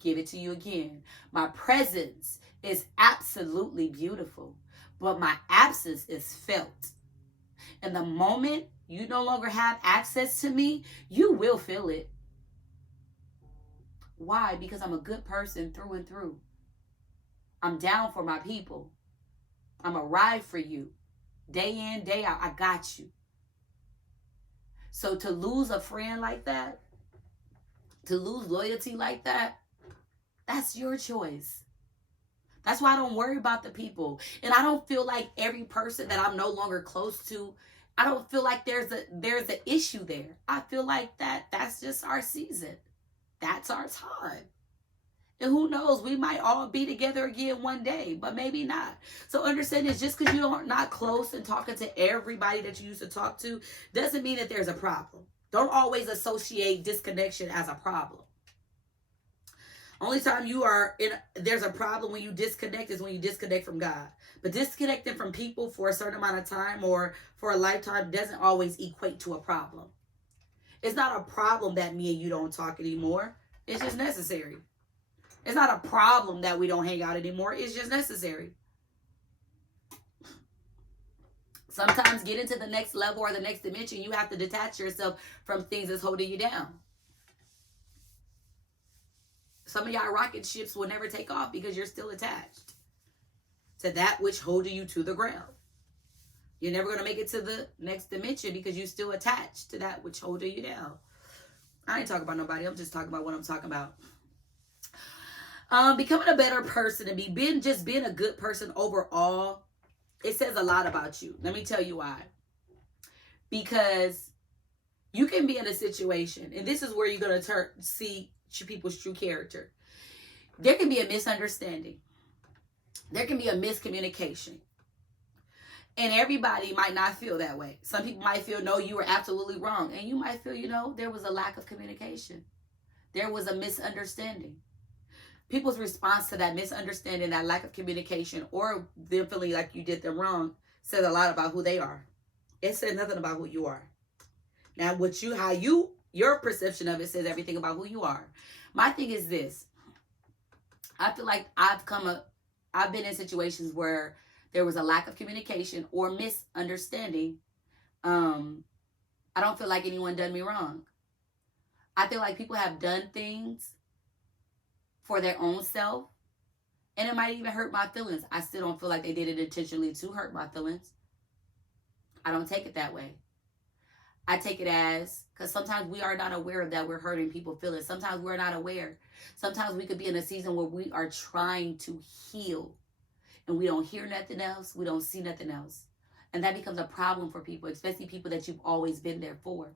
Give it to you again. My presence is absolutely beautiful, but my absence is felt. And the moment you no longer have access to me, you will feel it. Why? Because I'm a good person through and through. I'm down for my people. I'm a ride for you. Day in, day out, I got you. So to lose a friend like that, to lose loyalty like that, that's your choice. That's why I don't worry about the people. And I don't feel like every person that I'm no longer close to, I don't feel like there's an issue there. I feel like that's just our season. That's our time. And who knows, we might all be together again one day, but maybe not. So understand this, just because you're not close and talking to everybody that you used to talk to, doesn't mean that there's a problem. Don't always associate disconnection as a problem. Only time there's a problem when you disconnect is when you disconnect from God. But disconnecting from people for a certain amount of time or for a lifetime doesn't always equate to a problem. It's not a problem that me and you don't talk anymore. It's just necessary. It's not a problem that we don't hang out anymore. It's just necessary. Sometimes getting to the next level or the next dimension, you have to detach yourself from things that's holding you down. Some of y'all rocket ships will never take off because you're still attached to that which holding you to the ground. You're never going to make it to the next dimension because you're still attached to that which holding you down. I ain't talking about nobody. I'm just talking about what I'm talking about. Becoming a better person and being a good person overall, it says a lot about you. Let me tell you why. Because you can be in a situation, and this is where you're going to see people's true character. There can be a misunderstanding. There can be a miscommunication. And everybody might not feel that way. Some people might feel, no, you were absolutely wrong. And you might feel, there was a lack of communication. There was a misunderstanding. People's response to that misunderstanding, that lack of communication, or them feeling like you did them wrong, says a lot about who they are. It says nothing about who you are. Now, your perception of it says everything about who you are. My thing is this. I feel like I've been in situations where there was a lack of communication or misunderstanding. I don't feel like anyone done me wrong. I feel like people have done things for their own self, and it might even hurt my feelings. I still don't feel like they did it intentionally to hurt my feelings. I don't take it that way. I take it as, because sometimes we are not aware that we're hurting people's feelings. Sometimes we're not aware. Sometimes we could be in a season where we are trying to heal and we don't hear nothing else. We don't see nothing else. And that becomes a problem for people, especially people that you've always been there for.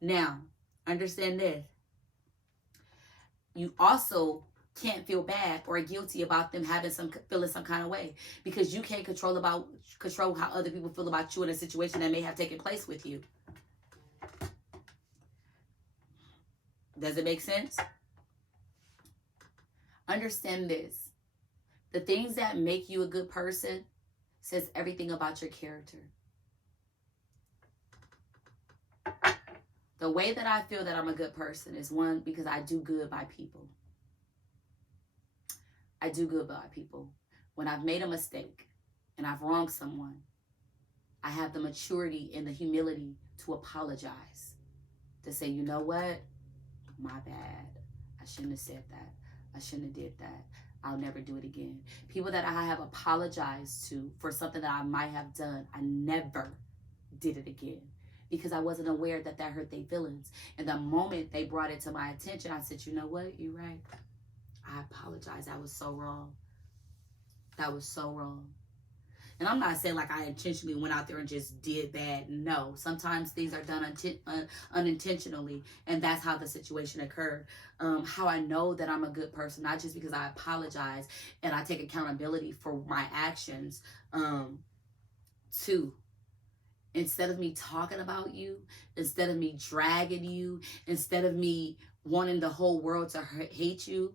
Now, understand this. You also can't feel bad or guilty about them feeling some kind of way, because you can't control how other people feel about you in a situation that may have taken place with you. Does it make sense? Understand this. The things that make you a good person says everything about your character. The way that I feel that I'm a good person is, one, because I do good by people. I do good by people. When I've made a mistake and I've wronged someone, I have the maturity and the humility to apologize. To say, you know what? My bad. I shouldn't have said that. I shouldn't have did that. I'll never do it again. People that I have apologized to for something that I might have done, I never did it again, because I wasn't aware that hurt their feelings. And the moment they brought it to my attention, I said, you know what? You're right. I apologize. That was so wrong. That was so wrong. And I'm not saying like I intentionally went out there and just did bad. No. Sometimes things are done unintentionally, and that's how the situation occurred. How I know that I'm a good person, not just because I apologize and I take accountability for my actions. Two, instead of me talking about you, instead of me dragging you, instead of me wanting the whole world to hate you,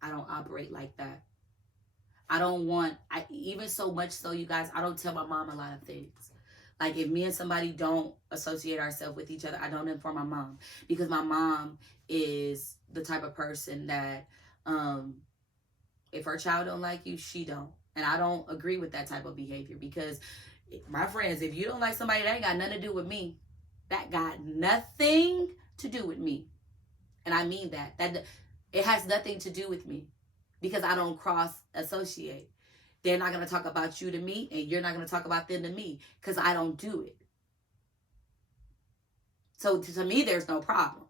I don't operate like that. Even so much so, you guys, I don't tell my mom a lot of things. Like, if me and somebody don't associate ourselves with each other, I don't inform my mom. Because my mom is the type of person that, if her child don't like you, she don't. And I don't agree with that type of behavior, because my friends, if you don't like somebody, that ain't got nothing to do with me. That got nothing to do with me. And I mean that it has nothing to do with me, because I don't cross associate. They're not going to talk about you to me, and you're not going to talk about them to me, because I don't do it. So to me, there's no problem.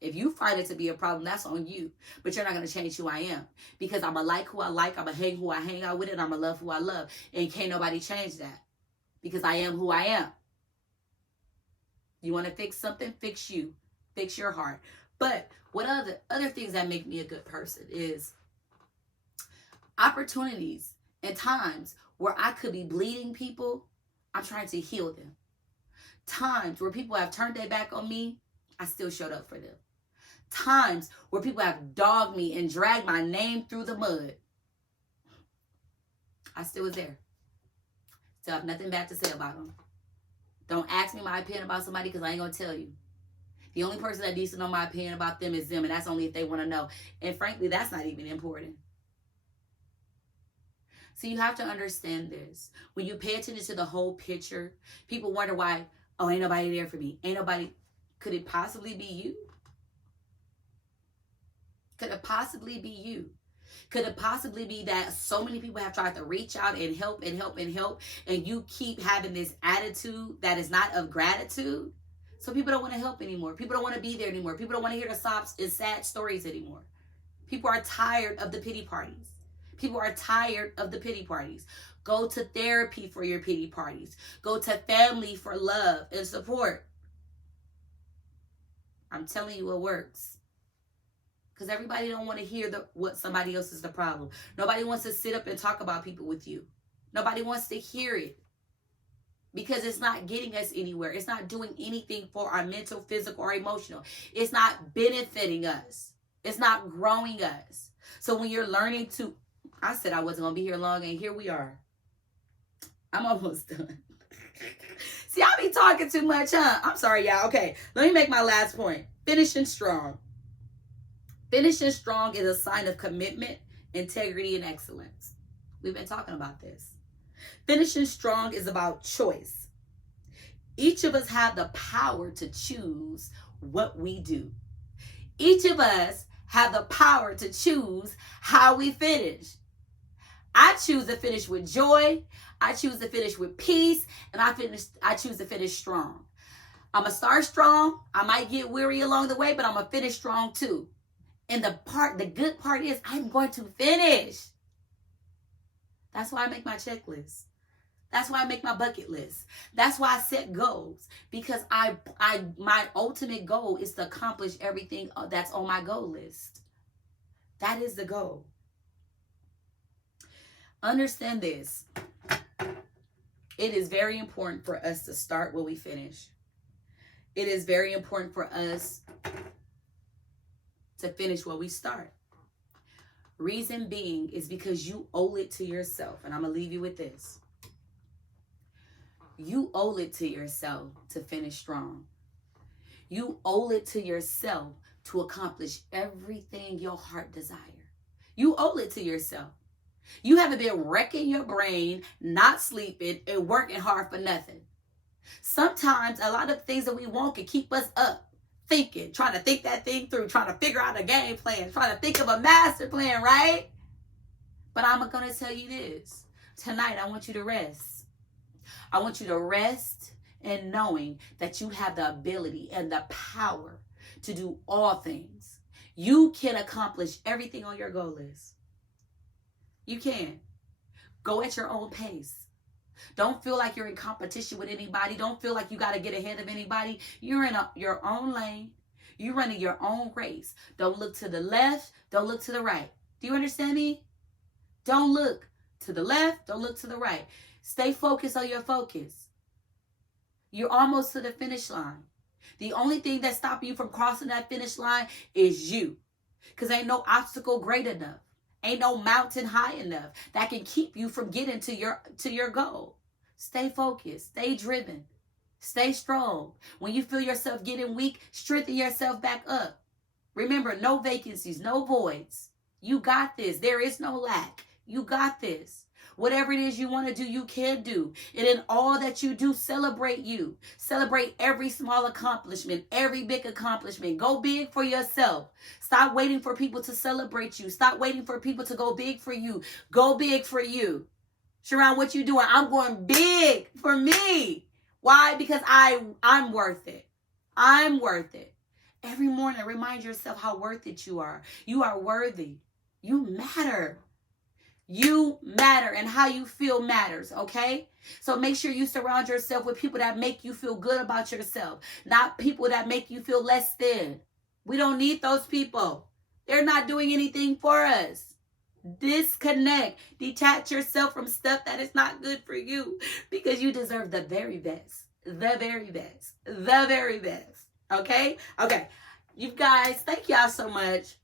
If you find it to be a problem, that's on you. But you're not going to change who I am, because I'm going to like who I like. I'm going to hang who I hang out with, and I'm going to love who I love. And can't nobody change that, because I am who I am. You want to fix something? Fix you. Fix your heart. But what other things that make me a good person is opportunities and times where I could be bleeding people, I'm trying to heal them. Times where people have turned their back on me, I still showed up for them. Times where people have dogged me and dragged my name through the mud, I still was there. Still have nothing bad to say about them. Don't ask me my opinion about somebody, because I ain't going to tell you. The only person that needs to know my opinion about them is them, and that's only if they want to know. And frankly, that's not even important. So you have to understand this. When you pay attention to the whole picture, people wonder why, oh, ain't nobody there for me. Ain't nobody. Could it possibly be you? Could it possibly be you? Could it possibly be that so many people have tried to reach out and help and help and help, and you keep having this attitude that is not of gratitude? So people don't want to help anymore. People don't want to be there anymore. People don't want to hear the sobs and sad stories anymore. People are tired of the pity parties. People are tired of the pity parties. Go to therapy for your pity parties. Go to family for love and support. I'm telling you, it works. Because everybody don't want to hear what somebody else is the problem. Nobody wants to sit up and talk about people with you. Nobody wants to hear it. Because it's not getting us anywhere. It's not doing anything for our mental, physical, or emotional. It's not benefiting us. It's not growing us. So when you're learning to... I said I wasn't going to be here long, and here we are. I'm almost done. See, I be talking too much, huh? I'm sorry, y'all. Okay, let me make my last point. Finishing strong. Finishing strong is a sign of commitment, integrity, and excellence. We've been talking about this. Finishing strong is about choice. Each of us have the power to choose what we do. Each of us have the power to choose how we finish. I choose to finish with joy. I choose to finish with peace. And I choose to finish strong. I'm going to start strong. I might get weary along the way, but I'm going to finish strong too. And the good part is I'm going to finish. That's why I make my checklist. That's why I make my bucket list. That's why I set goals, because my ultimate goal is to accomplish everything that's on my goal list. That is the goal. Understand this. It is very important for us to start where we finish. It is very important for us to finish where we start. Reason being is because you owe it to yourself. And I'm going to leave you with this. You owe it to yourself to finish strong. You owe it to yourself to accomplish everything your heart desires. You owe it to yourself. You haven't been wrecking your brain, not sleeping, and working hard for nothing. Sometimes a lot of things that we want can keep us up, thinking, trying to think that thing through, trying to figure out a game plan, trying to think of a master plan, right? But I'm going to tell you this. Tonight, I want you to rest. I want you to rest in knowing that you have the ability and the power to do all things. You can accomplish everything on your goal list. You can. Go at your own pace. Don't feel like you're in competition with anybody. Don't feel like you got to get ahead of anybody. You're in your own lane. You're running your own race. Don't look to the left. Don't look to the right. Do you understand me? Don't look to the left. Don't look to the right. Stay focused on your focus. You're almost to the finish line. The only thing that's stopping you from crossing that finish line is you. Because ain't no obstacle great enough. Ain't no mountain high enough that can keep you from getting to your goal. Stay focused. Stay driven. Stay strong. When you feel yourself getting weak, strengthen yourself back up. Remember, no vacancies, no voids. You got this. There is no lack. You got this. Whatever it is you want to do, you can do. And in all that you do, celebrate you. Celebrate every small accomplishment, every big accomplishment. Go big for yourself. Stop waiting for people to celebrate you. Stop waiting for people to go big for you. Go big for you. Sharon, what you doing? I'm going big for me. Why? Because I'm worth it. I'm worth it. Every morning, remind yourself how worth it you are. You are worthy. You matter. You matter, and how you feel matters, okay? So make sure you surround yourself with people that make you feel good about yourself, not people that make you feel less than. We don't need those people. They're not doing anything for us. Disconnect. Detach yourself from stuff that is not good for you, because you deserve the very best. The very best. The very best. Okay? Okay. You guys, thank y'all so much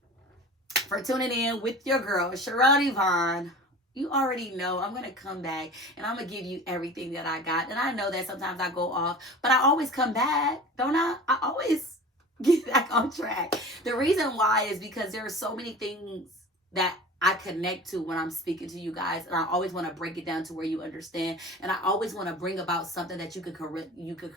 for tuning in with your girl, Sharon Yvonne. You already know I'm going to come back and I'm going to give you everything that I got. And I know that sometimes I go off, but I always come back, don't I? I always get back on track. The reason why is because there are so many things that I connect to when I'm speaking to you guys, and I always want to break it down to where you understand, and I always want to bring about something that you could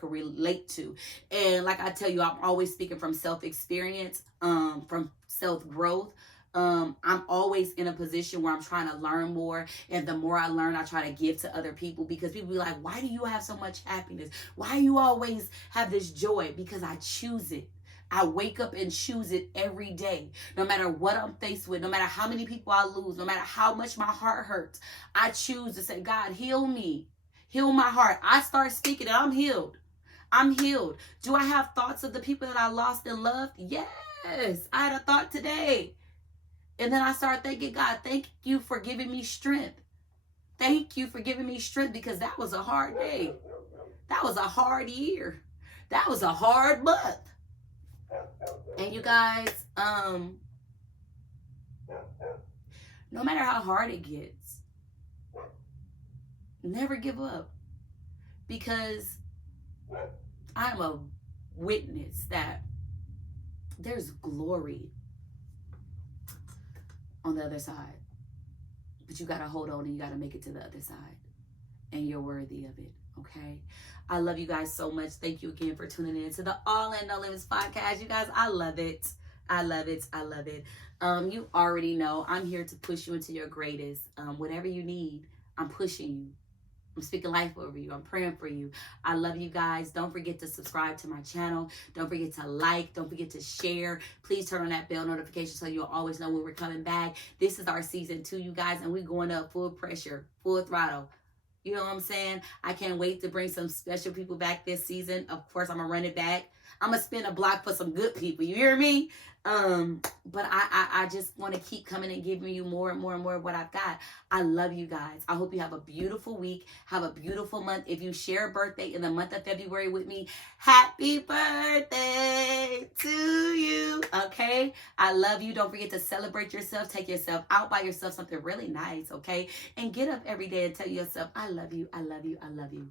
relate to. And like I tell you, I'm always speaking from self-experience, from self-growth. I'm always in a position where I'm trying to learn more, and the more I learn, I try to give to other people, because people be like, why do you have so much happiness? Why do you always have this joy? Because I choose it. I wake up and choose it every day. No matter what I'm faced with, no matter how many people I lose, no matter how much my heart hurts, I choose to say, God, heal me. Heal my heart. I start speaking and I'm healed. I'm healed. Do I have thoughts of the people that I lost and loved? Yes. I had a thought today. And then I started thinking, God, thank you for giving me strength. Thank you for giving me strength, because that was a hard day. That was a hard year. That was a hard month. And you guys, no matter how hard it gets, never give up, because I'm a witness that there's glory on the other side. But you got to hold on and you got to make it to the other side. And you're worthy of it, okay? I love you guys so much. Thank you again for tuning in to the All In No Limits podcast. You guys, I love it. I love it. I love it. You already know I'm here to push you into your greatest. Whatever you need, I'm pushing you. I'm speaking life over you. I'm praying for you. I love you guys. Don't forget to subscribe to my channel. Don't forget to like. Don't forget to share. Please turn on that bell notification so you'll always know when we're coming back. This is our season 2, you guys, and we're going up full pressure, full throttle. You know what I'm saying? I can't wait to bring some special people back this season. Of course, I'm going to run it back. I'm going to spin a block for some good people. You hear me? But I just want to keep coming and giving you more and more and more of what I've got. I love you guys. I hope you have a beautiful week. Have a beautiful month. If you share a birthday in the month of February with me, happy birthday to you. Okay? I love you. Don't forget to celebrate yourself. Take yourself out, buy yourself something really nice. Okay? And get up every day and tell yourself, I love you. I love you. I love you.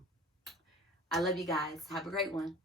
I love you guys. Have a great one.